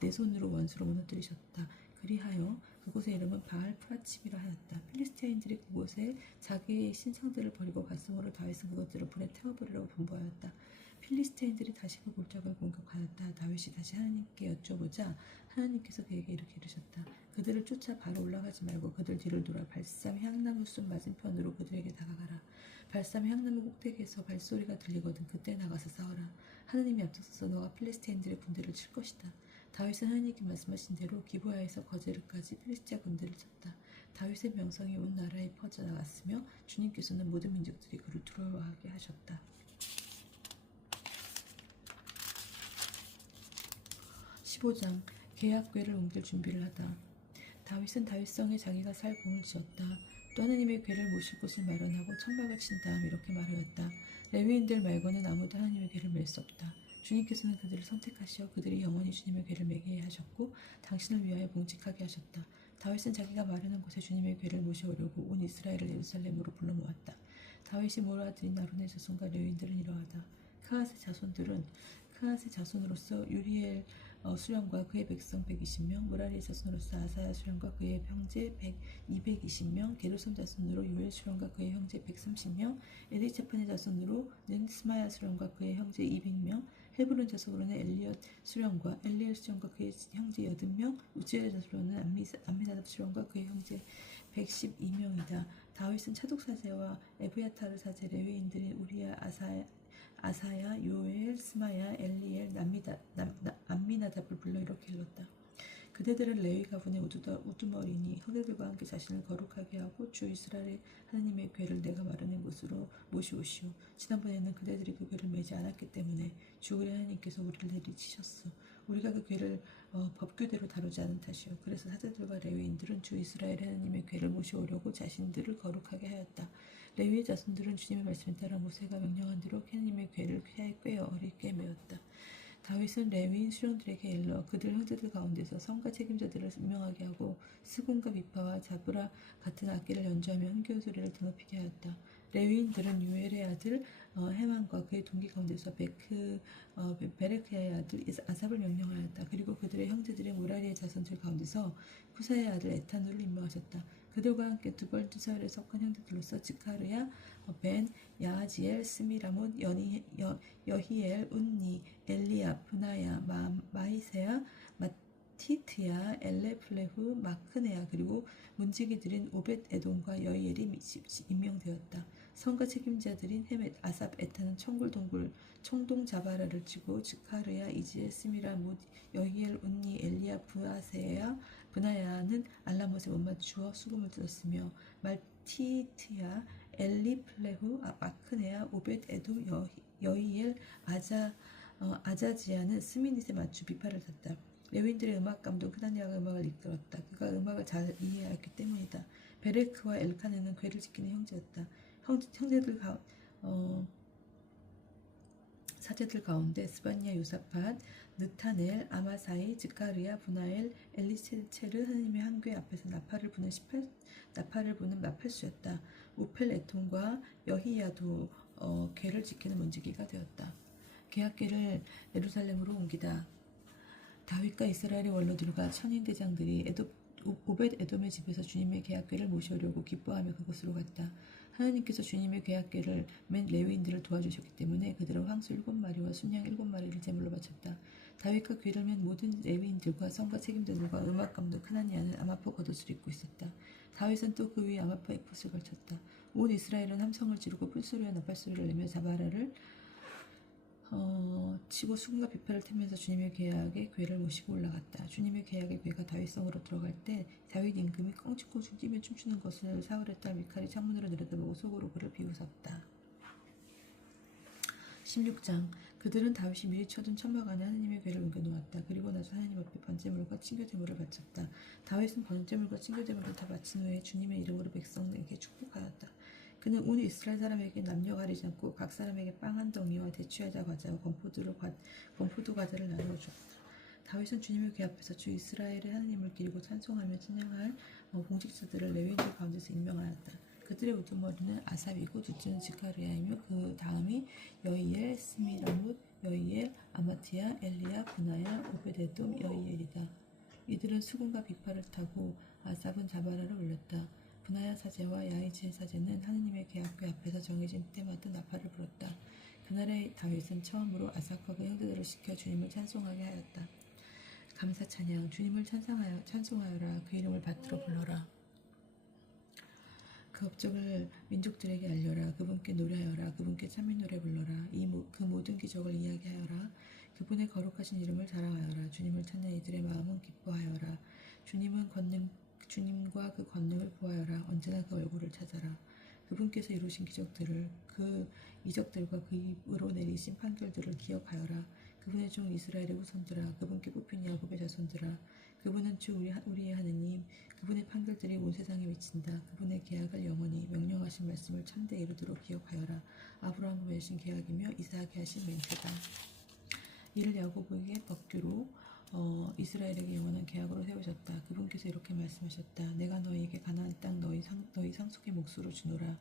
내 손으로 원수로 무너뜨리셨다. 그리하여 그곳의 이름은 바알 프라침이라 하였다. 필리스티인들이 그곳에 자기의 신상들을 버리고 갔으므로 다윗은 그것들을 불에 태워버리라고 분부하였다. 필리스티인들이 다시 그 골짜기를 공격하였다. 다윗이 다시 하나님께 여쭤보자 하나님께서 그에게 이렇게 이르셨다. 그들을 쫓아 바로 올라가지 말고 그들 뒤를 돌아 발삼 향나무 숲 맞은편으로 그들에게 다가가라. 발삼 향나무 꼭대기에서 발소리가 들리거든 그때 나가서 싸워라. 하나님이 앞서서 너가 필리스티인들의 군대를 칠 것이다. 다윗은 하나님께 말씀하신 대로 기브아에서 거제르까지 필리스티아 군대를 쳤다. 다윗의 명성이 온 나라에 퍼져나갔으며 주님께서는 모든 민족들이 그를 두려워하게 하셨다. 15장 계약궤를 옮길 준비를 하다. 다윗은 다윗성에 자기가 살 궁을 지었다. 또 하나님의 궤를 모실 곳을 마련하고 천막을 친 다음 이렇게 말하였다. 레위인들 말고는 아무도 하나님의 궤를 맬 수 없다. 주님께서는 그들을 선택하시어 그들이 영원히 주님의 궤를 매게 하셨고 당신을 위하여 봉직하게 하셨다. 다윗은 자기가 마련한 곳에 주님의 궤를 모셔오려고 온 이스라엘을 예루살렘으로 불러 모았다. 다윗이 몰아들인 아론의 자손과 레위인들은 이러하다. 크앗의 자손으로서 유리엘 수령과 그의 백성 120명, 무라리의 자손으로서 아사야 수령과 그의 형제 220명, 게르솜 자손으로 요엘 수령과 그의 형제 130명, 엘리차판의 자손으로는 스마야 수령과 그의 형제 200명, 헤브론 자손으로는 엘리엘 수령과 그의 형제 80명, 우지엘의 자손으로는 암미나답 수령과 그의 형제 112명이다. 다윗은 차독 사제와 에브야타르 사제 레위인들인 우리야, 아사야, 요엘, 스마야, 엘리엘, 암미나답을 불러 이렇게 일렀다. 그대들은 레위 가문의 우두머리니 형제들과 함께 자신을 거룩하게 하고 주 이스라엘의 하나님의 궤를 내가 마련한 곳으로 모시오시오. 지난번에는 그대들이 그 궤를 매지 않았기 때문에 주 우리 하나님께서 우리를 내리치셨소. 우리가 그 궤를 법규대로 다루지 않은 탓이요. 그래서 사제들과 레위인들은 주 이스라엘의 하나님의 궤를 모셔오려고 자신들을 거룩하게 하였다. 레위의 자손들은 주님의 말씀에 따라 모세가 명령한 대로 하나님의 궤를 꽤 어리게 메었다. 다윗은 레위인 수령들에게 일러 그들 형제들 가운데서 성가 책임자들을 임명하게 하고 스군과 미파와 자브라 같은 악기를 연주하며 흥겨운 소리를 드높이게 하였다. 레위인들은 유엘의 아들 헤만과 그의 동기 가운데서 베레크야의 아들 아삽을 명령하였다. 그리고 그들의 형제들의 모라리의 자손들 가운데서 쿠사의 아들 에탄을 임명하셨다. 그들과 함께 두 번째 서열에 속한 형제들로서 지카르야, 벤, 야하지엘, 스미라못, 여히엘, 운니, 엘리압, 브나야, 마이세야, 마티트야, 엘레플레후, 마크네야, 그리고 문지기들인 오벳 에돔과 여히엘이 임명되었다. 성가 책임자들인 헤멧, 아삽, 에타는 청동 자바라를 치고 지카르야, 이지엘, 스미라, 못, 여히엘, 운니, 엘리야, 브아세야, 브나야는 알라못에 못 맞추어 수금을 들었으며 말티트야, 엘리플레후, 마크네야, 오벳 에돔, 여히엘, 아자지아는 스미닛에 맞추 비파를 탔다. 레윈들의 음악 감독 크다니아가 음악을 이끌었다. 그가 음악을 잘 이해하였기 때문이다. 베레크와 엘카네는 궤를 지키는 형제였다. 사제들 가운데 스바냐, 요사팟, 느타넬, 아마사이, 지카르야, 분하엘, 엘리체르 하나님의 한궤 앞에서 나팔을 부는 나팔수였다. 우펠 에톤과 여히야도 궤를 지키는 문지기가 되었다. 계약궤를 예루살렘으로 옮기다. 다윗과 이스라엘의 원로들과 천인대장들이 오벳 에돔의 집에서 주님의 계약궤를 모셔오려고 기뻐하며 그곳으로 갔다. 하나님께서 주님의 계약궤를 맨 레위인들을 도와주셨기 때문에 그들은 황소 7마리와 순양 7마리를 제물로 바쳤다. 다윗과 궤를 맨 모든 레위인들과 성가 책임자들과 음악감독 크나니아는 아마포 겉옷을 입고 있었다. 다윗은 또 그 위에 아마포 에봇을 걸쳤다. 온 이스라엘은 함성을 지르고 뿔소리와 나팔소리를 내며 자바라를 치고 수금과 비파를 태면서 주님의 계약의 궤를 모시고 올라갔다. 주님의 계약의 궤가 다윗성으로 들어갈 때 다윗 임금이 껑충껑충 뛰며 춤추는 것을 사울의 딸 미칼이 창문으로 내려다보고 속으로 그를 비웃었다. 16장 그들은 다윗이 미리 쳐둔 천막 안에 하나님의 궤를 옮겨놓았다. 그리고 나서 하나님 앞에 번제물과 친교제물을 바쳤다. 다윗은 번제물과 친교제물을 다 바친 후에 주님의 이름으로 백성에게 축복하였다. 그는 온 이스라엘 사람에게 남녀 가리지 않고 각 사람에게 빵 한 덩이와 대추야자 과자와 건포도 과자를 나누어 주었다. 다윗은 주님의 궤 앞에서 주 이스라엘의 하나님을 기리고 찬송하며 찬양할 공직자들을 레위인들 가운데서 임명하였다. 그들의 우두머리는 아삽이고 둘째는 지카르야이며 그 다음이 여히엘, 스미라못, 여히엘, 아마티야, 엘리야, 브나야, 오베데돔, 여히엘이다. 이들은 수금과 비파를 타고 아삽은 자바라를 올렸다. 브나야 사제와 야이지엘 사제는 하느님의 계약궤 앞에서 정해진 때마다 나팔을 불었다. 그날의 다윗은 처음으로 아삭과 그 형제들을 시켜 주님을 찬송하게 하였다. 감사 찬양 주님을 찬송하여라. 그 이름을 받들어 불러라. 그 업적을 민족들에게 알려라. 그분께 노래하여라. 그분께 찬미 노래 불러라. 그 모든 기적을 이야기하여라. 그분의 거룩하신 이름을 자랑하여라. 주님을 찾는 이들의 마음은 기뻐하여라. 주님과 그 권능을 보아여라. 언제나 그 얼굴을 찾아라. 그분께서 이루신 기적들을 그 이적들과 그 입으로 내리신 판결들을 기억하여라. 그분의 종 이스라엘의 후손들아. 그분께 뽑힌 야곱의 자손들아. 그분은 주 우리의 하느님. 그분의 판결들이 온 세상에 미친다. 그분의 계약을 영원히 명령하신 말씀을 참되 이루도록 기억하여라. 아브라함과 맺으신 계약이며 이삭에게 하신 맹세다. 이를 야곱에게 법규로 이스라엘에게 영원한 계약으로 세우셨다. 그분께서 이렇게 말씀하셨다. 내가 너희에게 가나안 땅 너희 상속의 몫으로 주노라.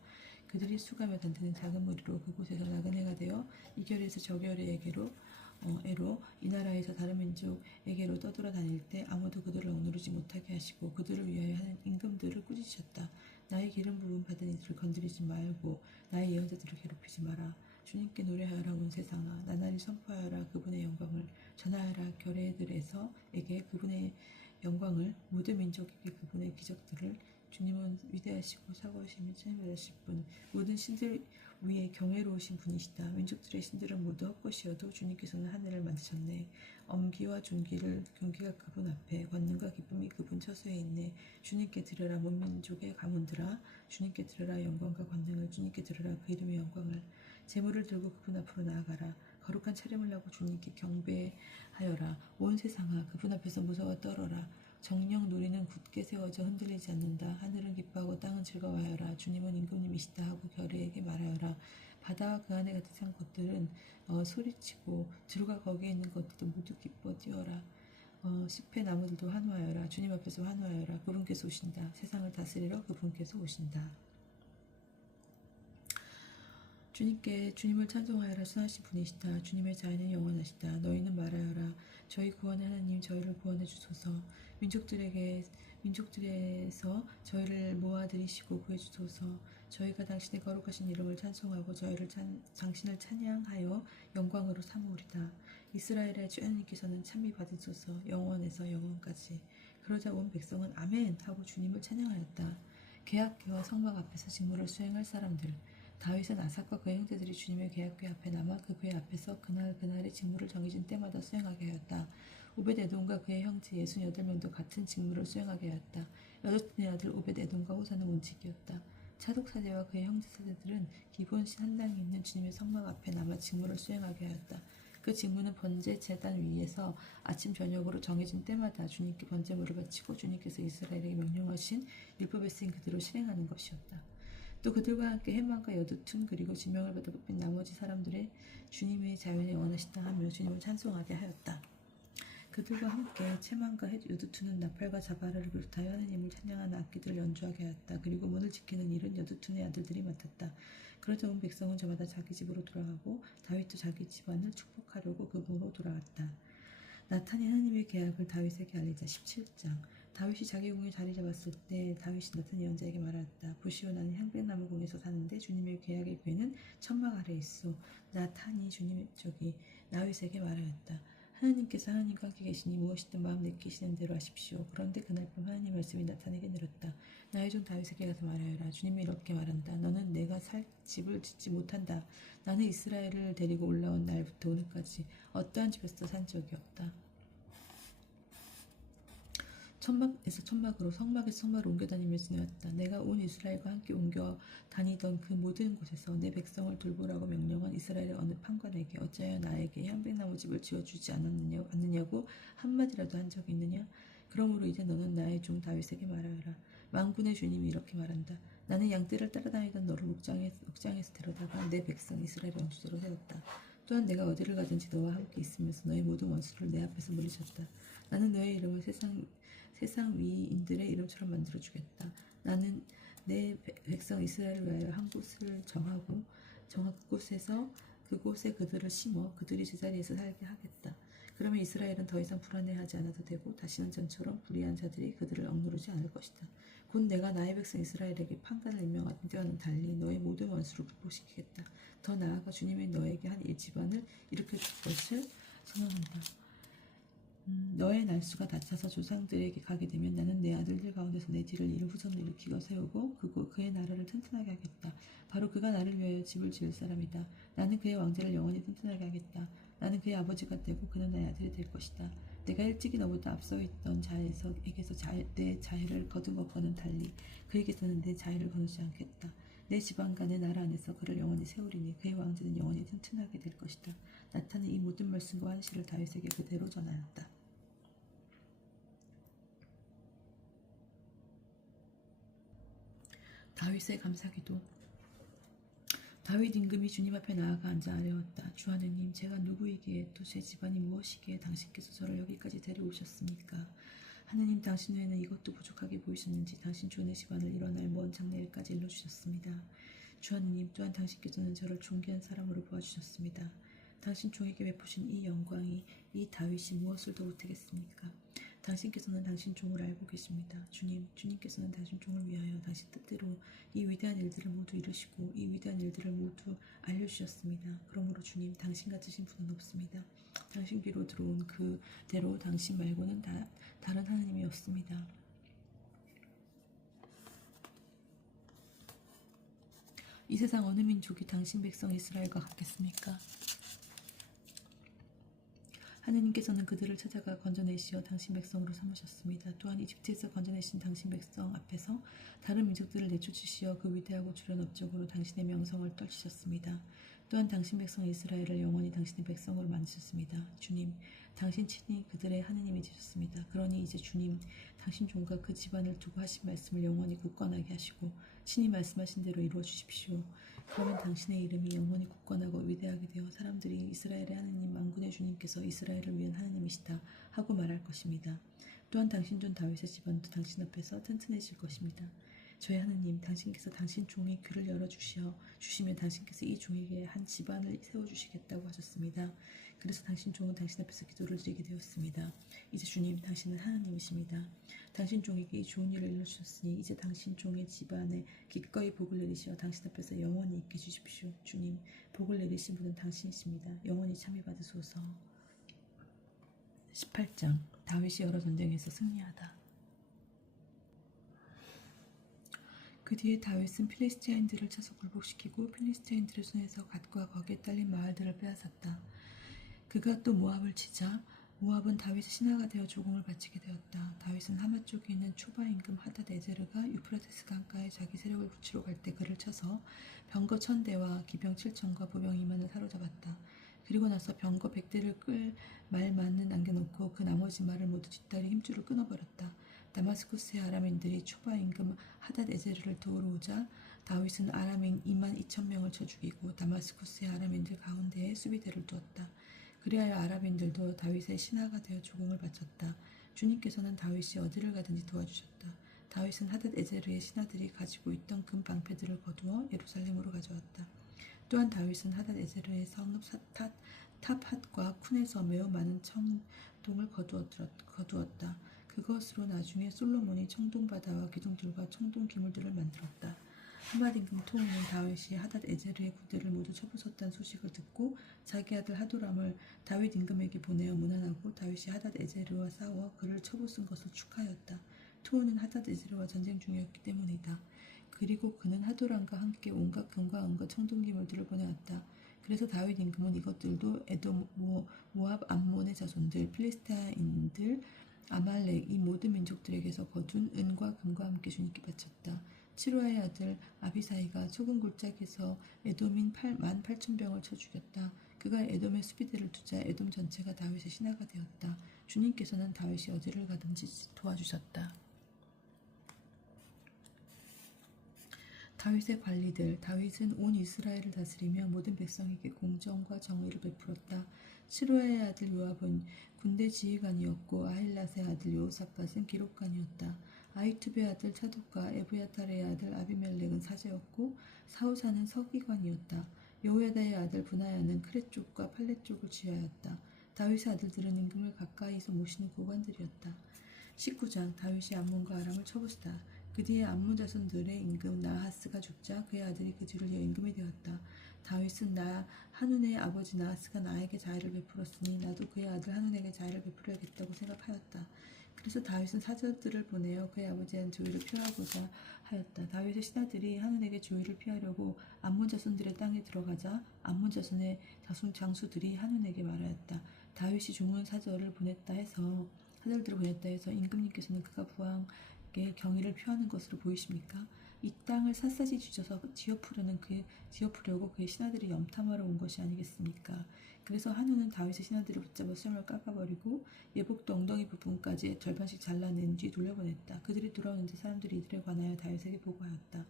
그들이 수가며 단드는 작은 무리로 그곳에서 나그네가 되어 이 결에서 저 결에게로 이 나라에서 다른 민족에게로 떠돌아다닐 때 아무도 그들을 억누르지 못하게 하시고 그들을 위하여 하는 임금들을 꾸짖으셨다. 나의 기름 부음 받은 이들을 건드리지 말고 나의 예언자들을 괴롭히지 마라. 주님께 노래하여라 온 세상아. 나날이 선포하여라 그분의 영광을. 전하여라 결의들에서에게 그분의 영광을. 모든 민족에게 그분의 기적들을. 주님은 위대하시고 사과하시며 찬양하실 분. 모든 신들 위에 경외로우신 분이시다. 민족들의 신들은 모두 헛것이어도 주님께서는 하늘을 만드셨네. 엄기와 존귀가 그분 앞에, 권능과 기쁨이 그분 처소에 있네. 주님께 드려라 문민족의 가문들아. 주님께 드려라 영광과 권능을. 주님께 드려라 그 이름의 영광을. 제물을 들고 그분 앞으로 나아가라. 거룩한 차림을 하고 주님께 경배하여라. 온 세상아 그분 앞에서 무서워 떨어라. 정령 누리는 굳게 세워져 흔들리지 않는다. 하늘은 기뻐하고 땅은 즐거워하여라. 주님은 임금님이시다 하고 결의에게 말하여라. 바다와 그 안에 가득한 것들은 소리치고 들과 거기에 있는 것들도 모두 기뻐 뛰어라. 숲의 나무들도 환호하여라. 주님 앞에서 환호하여라. 그분께서 오신다. 세상을 다스리러 그분께서 오신다. 주님을 찬송하여라. 선하신 분이시다. 주님의 자애는 영원하시다. 너희는 말하여라. 저희 구원의 하나님, 저희를 구원해 주소서. 민족들에서 저희를 모아들이시고 구해 주소서. 저희가 당신의 거룩하신 이름을 찬송하고 당신을 찬양하여 영광으로 삼으리다. 이스라엘의 주 하나님께서는 찬미 받으소서. 영원에서 영원까지. 그러자 온 백성은 아멘 하고 주님을 찬양하였다. 계약궤와 성막 앞에서 직무를 수행할 사람들. 다윗은 아삭과 그의 형제들이 주님의 계약궤 앞에 남아 그 궤 앞에서 그날의 직무를 정해진 때마다 수행하게 하였다. 오벳에돔과 그의 형제 68명도 같은 직무를 수행하게 하였다. 여섯째 아들 오벳에돔과 호사는 문지기였다. 차독 사제와 그의 형제 사제들은 기브온신 한 당이 있는 주님의 성막 앞에 남아 직무를 수행하게 하였다. 그 직무는 번제 제단 위에서 아침 저녁으로 정해진 때마다 주님께 번제물을 바치고 주님께서 이스라엘에게 명령하신 율법에 쓰인 그대로 실행하는 것이었다. 또 그들과 함께 해만과 여두툰 그리고 지명을 받아 뽑힌 나머지 사람들의 주님의 자연에 원하시다 하며 주님을 찬송하게 하였다. 그들과 함께 채만과 여두툰은 나팔과 자바라를 비롯하여 하느님을 찬양하는 악기들을 연주하게 하였다. 그리고 문을 지키는 일은 여두툰의 아들들이 맡았다. 그러자 온 백성은 저마다 자기 집으로 돌아가고 다윗도 자기 집안을 축복하려고 그 궁으로 돌아왔다. 나탄이 하나님의 계약을 다윗에게 알리자. 17장. 다윗이 자기 궁에 자리 잡았을 때 다윗이 나탄 예언자에게 말하였다. 보시오, 나는 향백나무 궁에서 사는데 주님의 계약의 궤는 천막 아래에 있어. 나탄이 다윗에게 말하였다. 하나님께서 하나님과 함께 계시니 무엇이든 마음 내키시는 대로 하십시오. 그런데 그날 밤 하나님 말씀이 나탄에게 내렸다. 나의 종 다윗에게 가서 말하여라. 주님이 이렇게 말한다. 너는 내가 살 집을 짓지 못한다. 나는 이스라엘을 데리고 올라온 날부터 오늘까지 어떠한 집에서도 산 적이 없다. 천막에서 천막으로, 성막에서 성막으로 옮겨 다니며 지내왔다. 내가 온 이스라엘과 함께 옮겨 다니던 그 모든 곳에서 내 백성을 돌보라고 명령한 이스라엘의 어느 판관에게 어찌하여 나에게 향백나무 집을 지어주지 않느냐고 한마디라도 한 적이 있느냐? 그러므로 이제 너는 나의 종 다윗에게 말하여라. 만군의 주님이 이렇게 말한다. 나는 양떼를 따라다니던 너를 옥장에서 데려다가 내 백성 이스라엘 원수대로 세웠다. 또한 내가 어디를 가든지 너와 함께 있으면서 너의 모든 원수를 내 앞에서 물리쳤다. 나는 너의 이름을 세상 위인들의 이름처럼 만들어주겠다. 나는 내 백성 이스라엘을 위하여 한 곳을 정하고 그곳에 그들을 심어 그들이 제자리에서 살게 하겠다. 그러면 이스라엘은 더 이상 불안해하지 않아도 되고 다시는 전처럼 불의한 자들이 그들을 억누르지 않을 것이다. 곧 내가 나의 백성 이스라엘에게 판관을 임명하던 때와는 달리 너의 모든 원수를 극복시키겠다. 더 나아가 주님이 너에게 한 이 집안을 일으켜줄 것을 선언한다. 너의 날수가 닫혀서 조상들에게 가게 되면 나는 내 아들들 가운데서 내 뒤를 이을 후손을 일으키고 세우고 그의 나라를 튼튼하게 하겠다. 바로 그가 나를 위하여 집을 지을 사람이다. 나는 그의 왕제를 영원히 튼튼하게 하겠다. 나는 그의 아버지가 되고 그는 나의 아들이 될 것이다. 내가 일찍이 너보다 앞서 있던 자에게서 내 자애를 거둔 것과는 달리 그에게서는 내 자애를 거두지 않겠다. 내 집안과 내 나라 안에서 그를 영원히 세우리니 그의 왕제는 영원히 튼튼하게 될 것이다. 나탄은 이 모든 말씀과 한시를 다윗에게 그대로 전하였다. 다윗의 감사기도. 다윗 임금이 주님 앞에 나아가 앉아 아뢰었다. 주 하느님, 제가 누구이기에 또 제 집안이 무엇이기에 당신께서 저를 여기까지 데려오셨습니까? 하느님, 당신 외에는 이것도 부족하게 보이셨는지 당신 종의 집안을 일어날 먼 장래일까지 일러주셨습니다. 주 하느님, 또한 당신께서는 저를 존귀한 사람으로 보아주셨습니다. 당신 종에게 베푸신 이 영광이 이 다윗이 무엇을 더 보태겠습니까? 당신께서는 당신 종을 알고 계십니다. 주님께서는 당신 종을 위하여 당신 뜻대로 이 위대한 일들을 모두 이루시고 이 위대한 일들을 모두 알려주셨습니다. 그러므로 주님, 당신 같으신 분은 없습니다. 당신 귀로 들어온 그대로 당신 말고는 다른 하나님이 없습니다. 이 세상 어느 민족이 당신 백성 이스라엘과 같겠습니까? 하느님께서는 그들을 찾아가 건져내시어 당신 백성으로 삼으셨습니다. 또한 이집트에서 건져내신 당신 백성 앞에서 다른 민족들을 내쫓으시어 그 위대하고 주련 업적으로 당신의 명성을 떨치셨습니다. 또한 당신 백성 이스라엘을 영원히 당신의 백성으로 만드셨습니다. 주님, 당신 친히 그들의 하느님이 되셨습니다. 그러니 이제 주님, 당신 종과 그 집안을 두고 하신 말씀을 영원히 굳건하게 하시고 친히 말씀하신 대로 이루어 주십시오. 그러면 당신의 이름이 영원히 굳건하고 위대하게 되어 사람들이 이스라엘의 하느님 만군의 주님께서 이스라엘을 위한 하느님이시다 하고 말할 것입니다. 또한 당신 종 다윗의 집안도 당신 앞에서 튼튼해질 것입니다. 저희 하느님, 당신께서 당신 종의 귀를 열어주시면 당신께서 이 종에게 한 집안을 세워주시겠다고 하셨습니다. 그래서 당신 종은 당신 앞에서 기도를 드리게 되었습니다. 이제 주님, 당신은 하나님이십니다. 당신 종에게 이 좋은 일을 일러주셨으니 이제 당신 종의 집안에 기꺼이 복을 내리시어 당신 앞에서 영원히 있게 해주십시오. 주님, 복을 내리신 분은 당신이십니다. 영원히 참여 받으소서. 18장 다윗이 여러 전쟁에서 승리하다. 그 뒤에 다윗은 필리스티아인들을 쳐서 굴복시키고 필리스티아인들의 손에서 갓과 거기에 딸린 마을들을 빼앗았다. 그가 또 모압을 치자 모압은 다윗의 신하가 되어 조공을 바치게 되었다. 다윗은 하마 쪽에 있는 초바 임금 하닷에제르가 유프라테스 강가에 자기 세력을 붙이러 갈 때 그를 쳐서 병거 1000대와 기병 7000과 보병 2만을 사로잡았다. 그리고 나서 병거 100대를 끌 말만은 남겨놓고 그 나머지 말을 모두 뒷다리 힘줄을 끊어버렸다. 다마스쿠스의 아람인들이 초바 임금 하닷에제르를 도우러 오자 다윗은 아람인 22,000명을 쳐 죽이고 다마스쿠스의 아람인들 가운데에 수비대를 두었다. 그리하여 아람인들도 다윗의 신하가 되어 조공을 바쳤다. 주님께서는 다윗이 어디를 가든지 도와주셨다. 다윗은 하닷에제르의 신하들이 가지고 있던 금 방패들을 거두어 예루살렘으로 가져왔다. 또한 다윗은 하닷에제르의 성읍 탑핫과 쿤에서 매우 많은 청동을 거두었다. 그것으로 나중에 솔로몬이 청동바다와 기둥들과 청동 기물들을 만들었다. 하맛 임금 토우는 다윗이 하닷에제르의 군대를 모두 쳐부쉈다는 소식을 듣고 자기 아들 하도람을 다윗 임금에게 보내어 문안하고 다윗이 하닷에제르와 싸워 그를 쳐부순 것을 축하하였다. 토우는 하닷에제르와 전쟁 중이었기 때문이다. 그리고 그는 하도람과 함께 온갖 금과 은과 청동기물들을 보내왔다. 그래서 다윗 임금은 이것들도 에돔, 모압, 암몬의 자손들, 필리스타인들, 아말렉 이 모든 민족들에게서 거둔 은과 금과 함께 주님께 바쳤다. 치루아의 아들 아비사이가 소금 골짜기에서 에돔인 18,000병을 쳐 죽였다. 그가 에돔의 수비대를 두자 에돔 전체가 다윗의 신하가 되었다. 주님께서는 다윗이 어디를 가든지 도와주셨다. 다윗의 관리들. 다윗은 온 이스라엘을 다스리며 모든 백성에게 공정과 정의를 베풀었다. 치루아의 아들 요압은 군대 지휘관이었고 아힐랏의 아들 여호사밧은 기록관이었다. 아히투베의 아들 차독과 에브야탈의 아들 아비멜렉은 사제였고 사우사는 서기관이었다. 여호야다의 아들 브나야는 크렛 쪽과 팔렛 쪽을 지휘하였다. 다윗의 아들들은 임금을 가까이서 모시는 고관들이었다. 19장 다윗이 암몬과 아람을 쳐부수다. 그 뒤에 암몬 자손들의 임금 나하스가 죽자 그의 아들이 그 뒤를 이어 임금이 되었다. 다윗은 한운의 아버지 나하스가 나에게 자애를 베풀었으니 나도 그의 아들 한운에게 자애를 베풀어야겠다고 생각하였다. 그래서 다윗은 사절들을 보내어 그의 아버지한 조의를 피하고자 하였다. 다윗의 신하들이 한운에게 조의를 피하려고 암몬 자손들의 땅에 들어가자 암몬 자손의 장수들이 한운에게 말하였다. 다윗이 좋은 사절들을 보냈다 해서 임금님께서는 그가 부왕에게 경의를 표하는 것으로 보이십니까? 이 땅을 샅샅이 뒤져서 지어푸려고 그의 신하들이 염탐하러 온 것이 아니겠습니까? 그래서 한우는 다윗의 신하들을 붙잡아 수염을 깎아버리고 예복도 엉덩이 부분까지 절반씩 잘라낸 뒤 돌려보냈다. 그들이 돌아오는데 사람들이 이들에 관하여 다윗에게 보고하였다.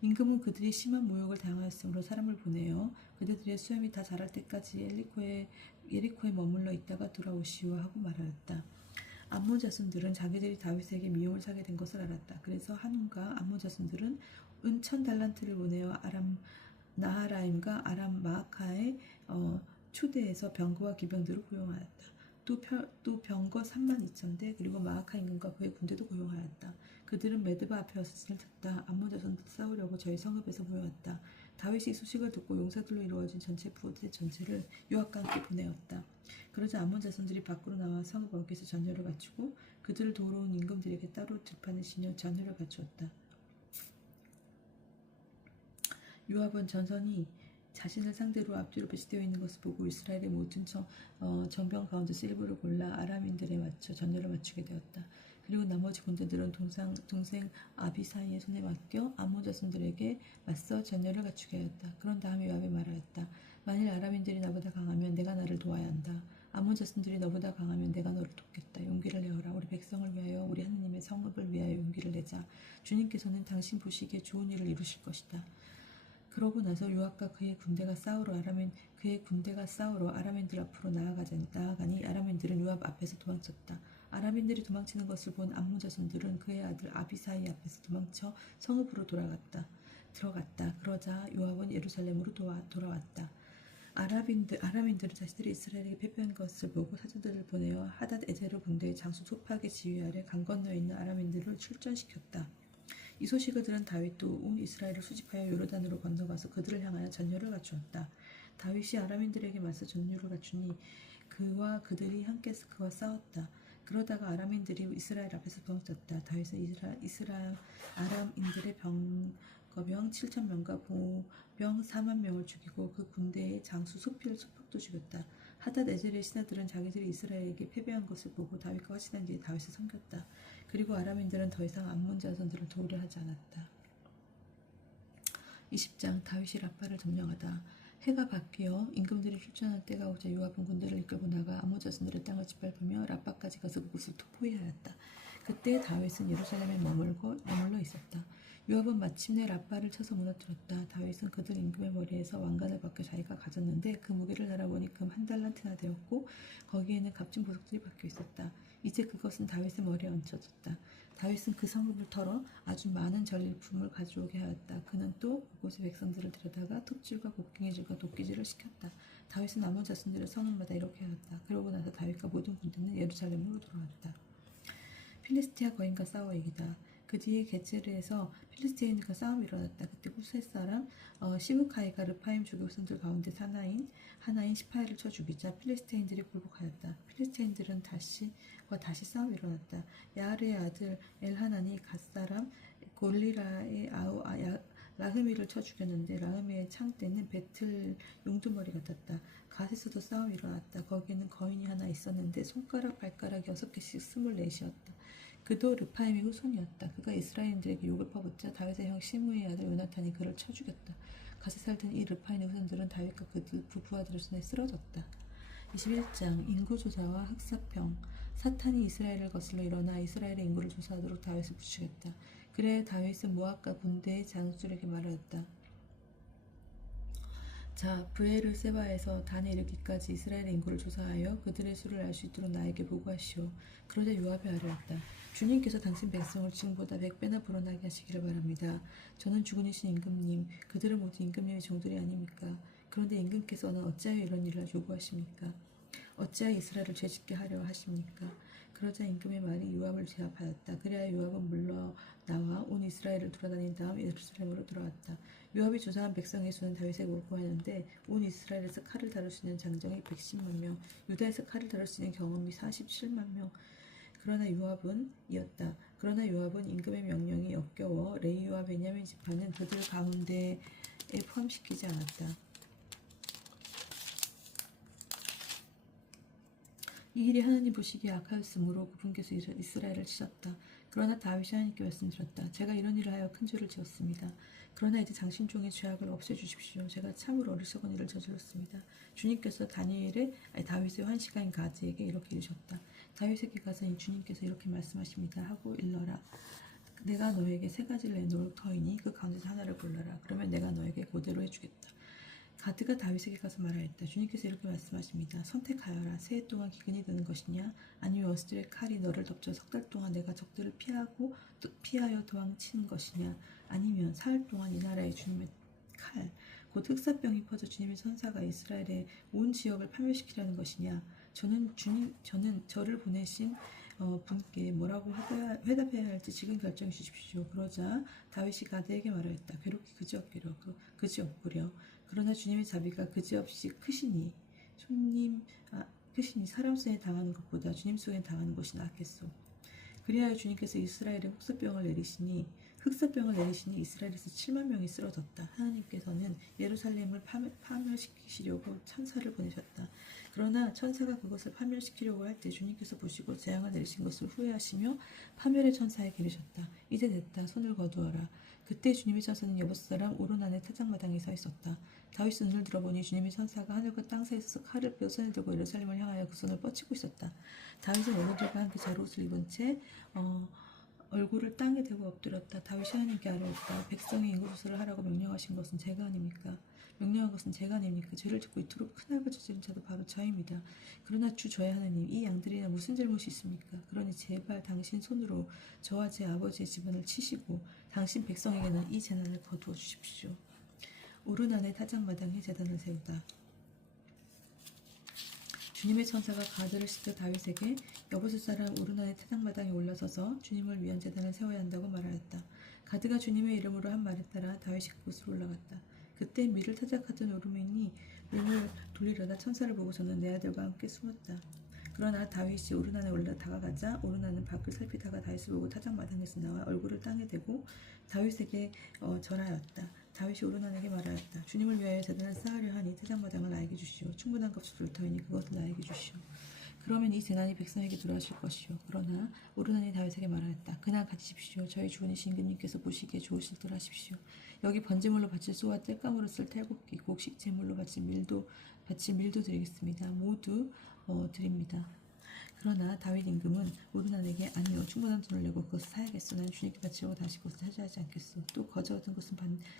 임금은 그들이 심한 모욕을 당하였으므로 사람을 보내어 그들의 수염이 다 자랄 때까지 예리코에 머물러 있다가 돌아오시오 하고 말하였다. 암몬 자손들은 자기들이 다윗에게 미용을 사게 된 것을 알았다. 그래서 한운과 암몬 자손들은 은 1000달란트를 보내어 나하라임과 아람 마아카의 초대에서 병거와 기병들을 고용하였다. 또 병거 32,000대 그리고 마아카 임금과 그의 군대도 고용하였다. 그들은 메드바 앞에 왔음을 듣다. 암몬 자손들 싸우려고 저희 성읍에서 모여왔다. 다윗이 소식을 듣고 용사들로 이루어진 전체 부대 전체를 요압과 함께 보내었다. 그러자 암몬 자손들이 밖으로 나와 성읍 어귀에서 전열을 갖추고 그들을 도우러 온 임금들에게 따로 들판을 지녀 전열을 갖추었다. 요압은 전선이 자신을 상대로 앞뒤로 배치되어 있는 것을 보고 이스라엘의 모든 정병 가운데서 일부를 골라 아람인들에 맞춰 전열을 맞추게 되었다. 그리고 나머지 군대들은 동생 아비사이의 손에 맡겨 암몬 자손들에게 맞서 전열을 갖추게 하였다. 그런 다음에 요압이 말하였다. 만일 아람인들이 나보다 강하면 내가 나를 도와야 한다. 암몬 자손들이 너보다 강하면 내가 너를 돕겠다. 용기를 내어라. 우리 백성을 위하여 우리 하느님의 성읍을 위하여 용기를 내자. 주님께서는 당신 보시기에 좋은 일을 이루실 것이다. 그러고 나서 요압과 그의 군대가 싸우러 아람인들 앞으로 나아가니 아람인들은 요압 앞에서 도망쳤다. 아람인들이 도망치는 것을 본 암몬 자손들은 그의 아들 아비사이 앞에서 도망쳐 성읍으로 들어갔다. 그러자 요압은 예루살렘으로 돌아왔다. 아람인들은 자신들이 이스라엘에게 패배한 것을 보고 사자들을 보내어 하닷 에제르 본대의 장수 소팍의 지휘 아래 강 건너에 있는 아람인들을 출전시켰다. 이 소식을 들은 다윗도 온 이스라엘을 수집하여 요르단으로 건너가서 그들을 향하여 전열을 갖추었다. 다윗이 아람인들에게 맞서 전열을 갖추니 그와 그들이 함께 그와 싸웠다. 그러다가 아람인들이 이스라엘 앞에서 도망쳤다. 다윗은 아람인들의 거병 7,000명과 보병 4만 명을 죽이고 그 군대의 장수 소팍도 죽였다. 하닷 에젤의 신하들은 자기들이 이스라엘에게 패배한 것을 보고 다윗과 화친한 뒤에 다윗을 섬겼다. 그리고 아람인들은 더 이상 암몬 자손들을 도우려 하지 않았다. 20장 다윗이 라빠를 점령하다. 해가 바뀌어 임금들이 출전할 때가 오자 요압은 군대를 이끌고 나가 암몬 자손들의 땅을 짓밟으며 라빠까지 가서 그곳을 포위하였다. 그때 다윗은 예루살렘에 머물러 있었다. 요압은 마침내 라빠를 쳐서 무너뜨렸다. 다윗은 그들 임금의 머리에서 왕관을 벗겨 자기가 가졌는데 그 무게를 달아보니 금 1달란트나 되었고 거기에는 값진 보석들이 박혀 있었다. 이제 그것은 다윗의 머리에 얹혀졌다. 다윗은 그 성읍을 털어 아주 많은 전리품을 가져오게 하였다. 그는 또 그곳의 백성들을 데려다가 톱질과 곡괭이질과 도끼질을 시켰다. 다윗은 암몬 자손들의 성읍마다 이렇게 하였다. 그러고 나서 다윗과 모든 군대는 예루살렘으로 돌아왔다. 필리스티아 거인과 싸워 이기다. 그 뒤에 게제르에서 필리스티인들과 싸움이 일어났다. 그때 후세 사람 시브카이가 르파임 주교선들 가운데 하나인 시파이를 쳐 죽이자 필리스티인들이 굴복하였다. 필리스티인들은 다시 싸움이 일어났다. 야르의 아들 엘하난이 갓사람 골리라의 아우 라흐미를 쳐 죽였는데 라흐미의 창대는 배틀 용두머리 같았다. 갓에서도 싸움이 일어났다. 거기에는 거인이 하나 있었는데 손가락 발가락 6개씩 24이었다. 그도 르파임의 후손이었다. 그가 이스라엘인들에게 욕을 퍼붓자 다윗의 형 시므의 아들 요나탄이 그를 쳐 죽였다. 갓에 살던 이 르파임의 후손들은 다윗과 그들 부부아들의 손에 쓰러졌다. 21장 인구조사와 흑사평. 사탄이 이스라엘을 거슬러 일어나 이스라엘의 인구를 조사하도록 다윗을 부추겼다. 그래 다윗은 모압과 군대의 장수들에게 말하였다. 자, 브에르세바에서 단에 이르기까지 이스라엘의 인구를 조사하여 그들의 수를 알 수 있도록 나에게 보고하시오. 그러자 요압이 아뢰었다. 주님께서 당신 백성을 지금보다 100배나 불어나게 하시기를 바랍니다. 저는 주군이신 임금님, 그들은 모두 임금님의 종들이 아닙니까? 그런데 임금께서는 어찌하여 이런 일을 요구하십니까? 어찌하여 이스라엘을 죄짓게 하려 하십니까? 그러자 임금의 말이 요압을 제압하였다. 그래야 요압은 물러나와 온 이스라엘을 돌아다닌 다음 예루살렘으로 돌아왔다. 요압이 조사한 백성의 수는 다윗에게 보고하였는데 온 이스라엘에서 칼을 다룰 수 있는 장정이 110만 명, 유다에서 칼을 다룰 수 있는 경험이 47만 명. 그러나 요압은 임금의 명령이 역겨워 레위와 베냐민 지파는 그들 가운데에 포함시키지 않았다. 이 일이 하나님 보시기에 악하였으므로 그분께서 이스라엘을 치셨다. 그러나 다윗이 하나님께 말씀드렸다. 제가 이런 일을 하여 큰 죄를 지었습니다. 그러나 이제 당신 종의 죄악을 없애주십시오. 제가 참으로 어리석은 일을 저질렀습니다. 주님께서 다윗의 환시가인 가드에게 이렇게 이르셨다. 다윗에게 가서 이 주님께서 이렇게 말씀하십니다. 하고 일러라. 내가 너에게 3가지를 내놓을 터이니 그 가운데서 하나를 골라라. 그러면 내가 너에게 그대로 해주겠다. 가드가 다윗에게 가서 말하였다. 주님께서 이렇게 말씀하십니다. 선택하여라. 새해 동안 기근이 드는 것이냐 아니면 원수들의 칼이 너를 덮쳐 3달 동안 내가 적들을 피하여 도망치는 것이냐 아니면 사흘 동안 이 나라의 주님의 칼 곧 흑사병이 퍼져 주님의 선사가 이스라엘의 온 지역을 파멸시키려는 것이냐. 저는 저를 보내신 분께 뭐라고 회답해야 할지 지금 결정해 주십시오. 그러자 다윗이 가드에게 말하였다. 괴롭기 그지없구려. 그러나 주님의 자비가 그지없이 크시니 사람 손에 당하는 것보다 주님 손에 당하는 것이 낫겠소. 그리하여 주님께서 이스라엘에 흑사병을 내리시니 이스라엘에서 7만 명이 쓰러졌다. 하나님께서는 예루살렘을 파멸시키시려고 천사를 보내셨다. 그러나 천사가 그것을 파멸시키려고 할 때 주님께서 보시고 재앙을 내리신 것을 후회하시며 파멸의 천사에게 이르셨다. 이제 됐다. 손을 거두어라. 그때 주님의 천사는 여봇 사람 오르난의 타작마당에 서 있었다. 다윗은 눈을 들어보니 주님의 천사가 하늘과 땅 사이에서 칼을 빼어 손에 들고 예루살렘을 향하여 그 손을 뻗치고 있었다. 다윗은 어른들과 함께 잘 옷을 입은 채 얼굴을 땅에 대고 엎드렸다. 다윗이 하나님께 아뢰었다. 백성의 인구수를 하라고 명령하신 것은 제가 아닙니까? 명령한 것은 제가 아닙니까? 죄를 짓고 이토록 큰 악을 저지른 자도 바로 저입니다. 그러나 주 저의 하나님, 이 양들이나 무슨 잘못이 있습니까? 그러니 제발 당신 손으로 저와 제 아버지의 집안을 치시고 당신 백성에게는 이 재난을 거두어 주십시오. 오르난의 타작마당에 제단을 세우다. 주님의 천사가 가드를 시켜 다윗에게 여부스 사람 오르난의 타작마당에 올라서서 주님을 위한 제단을 세워야 한다고 말하였다. 가드가 주님의 이름으로 한 말에 따라 다윗이 그곳으로 올라갔다. 그때 밀을 타작하던 오르민이 몸을 돌리려다 천사를 보고서는 내 아들과 함께 숨었다. 그러나 다윗이 오르난에 올라 다가가자 오르난은 밖을 살피다가 다윗을 보고 타작마당에서 나와 얼굴을 땅에 대고 다윗에게 절하였다. 다윗이 오르난에게 말하였다. 주님을 위하여 제단을 쌓으려 하니 타작마당을 나에게 주시오. 충분한 값으로 터이니 그것을 나에게 주시오. 그러면 이 재난이 백성에게 돌아오실 것이요. 그러나 오르난이 다윗에게 말하였다. 그날 가지십시오. 저희 주인이신 임금님께서 보시기에 좋으실 듯 하십시오. 여기 번제물로 바칠 소와 땔감으로 쓸 탈곡기, 곡식 제물로 바칠 밀도 드리겠습니다. 모두 드립니다. 그러나 다윗 임금은 오르난에게 아니요 충분한 돈을 내고 그것을 사야겠소. 난 주님께 바치려고 다시 그것을 차지하지 않겠소. 또 거저 같은 것은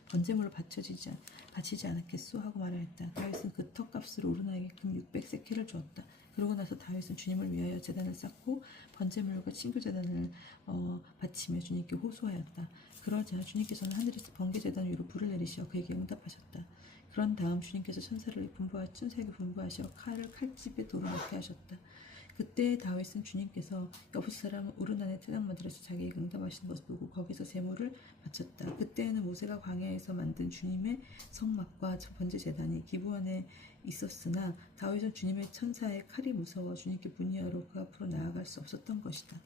번제물로 바치지 않겠소 하고 말하였다. 다윗은 그 턱값으로 오르난에게 금 600세켈을 주었다. 그러고 나서 다윗은 주님을 위하여 제단을 쌓고 번제물과 친교제단을 바치며 주님께 호소하였다. 그러자 주님께서는 하늘에서 번개제단 위로 불을 내리시어 그에게 응답하셨다. 그런 다음 주님께서 천사에게 분부하시어 칼을 칼집에 돌을 넣게 하셨다. 그때 다윗은 주님께서 여부스 사람 오르난의 타작마당에서 자기에게 응답하시는 것을 보고 거기서 제물을 바쳤다. 그때에는 모세가 광야에서 만든 주님의 성막과 번제 제단이 기브온에 있었으나 다윗은 주님의 천사의 칼이 무서워 주님께 문의하러 그 앞으로 나아갈 수 없었던 것이다.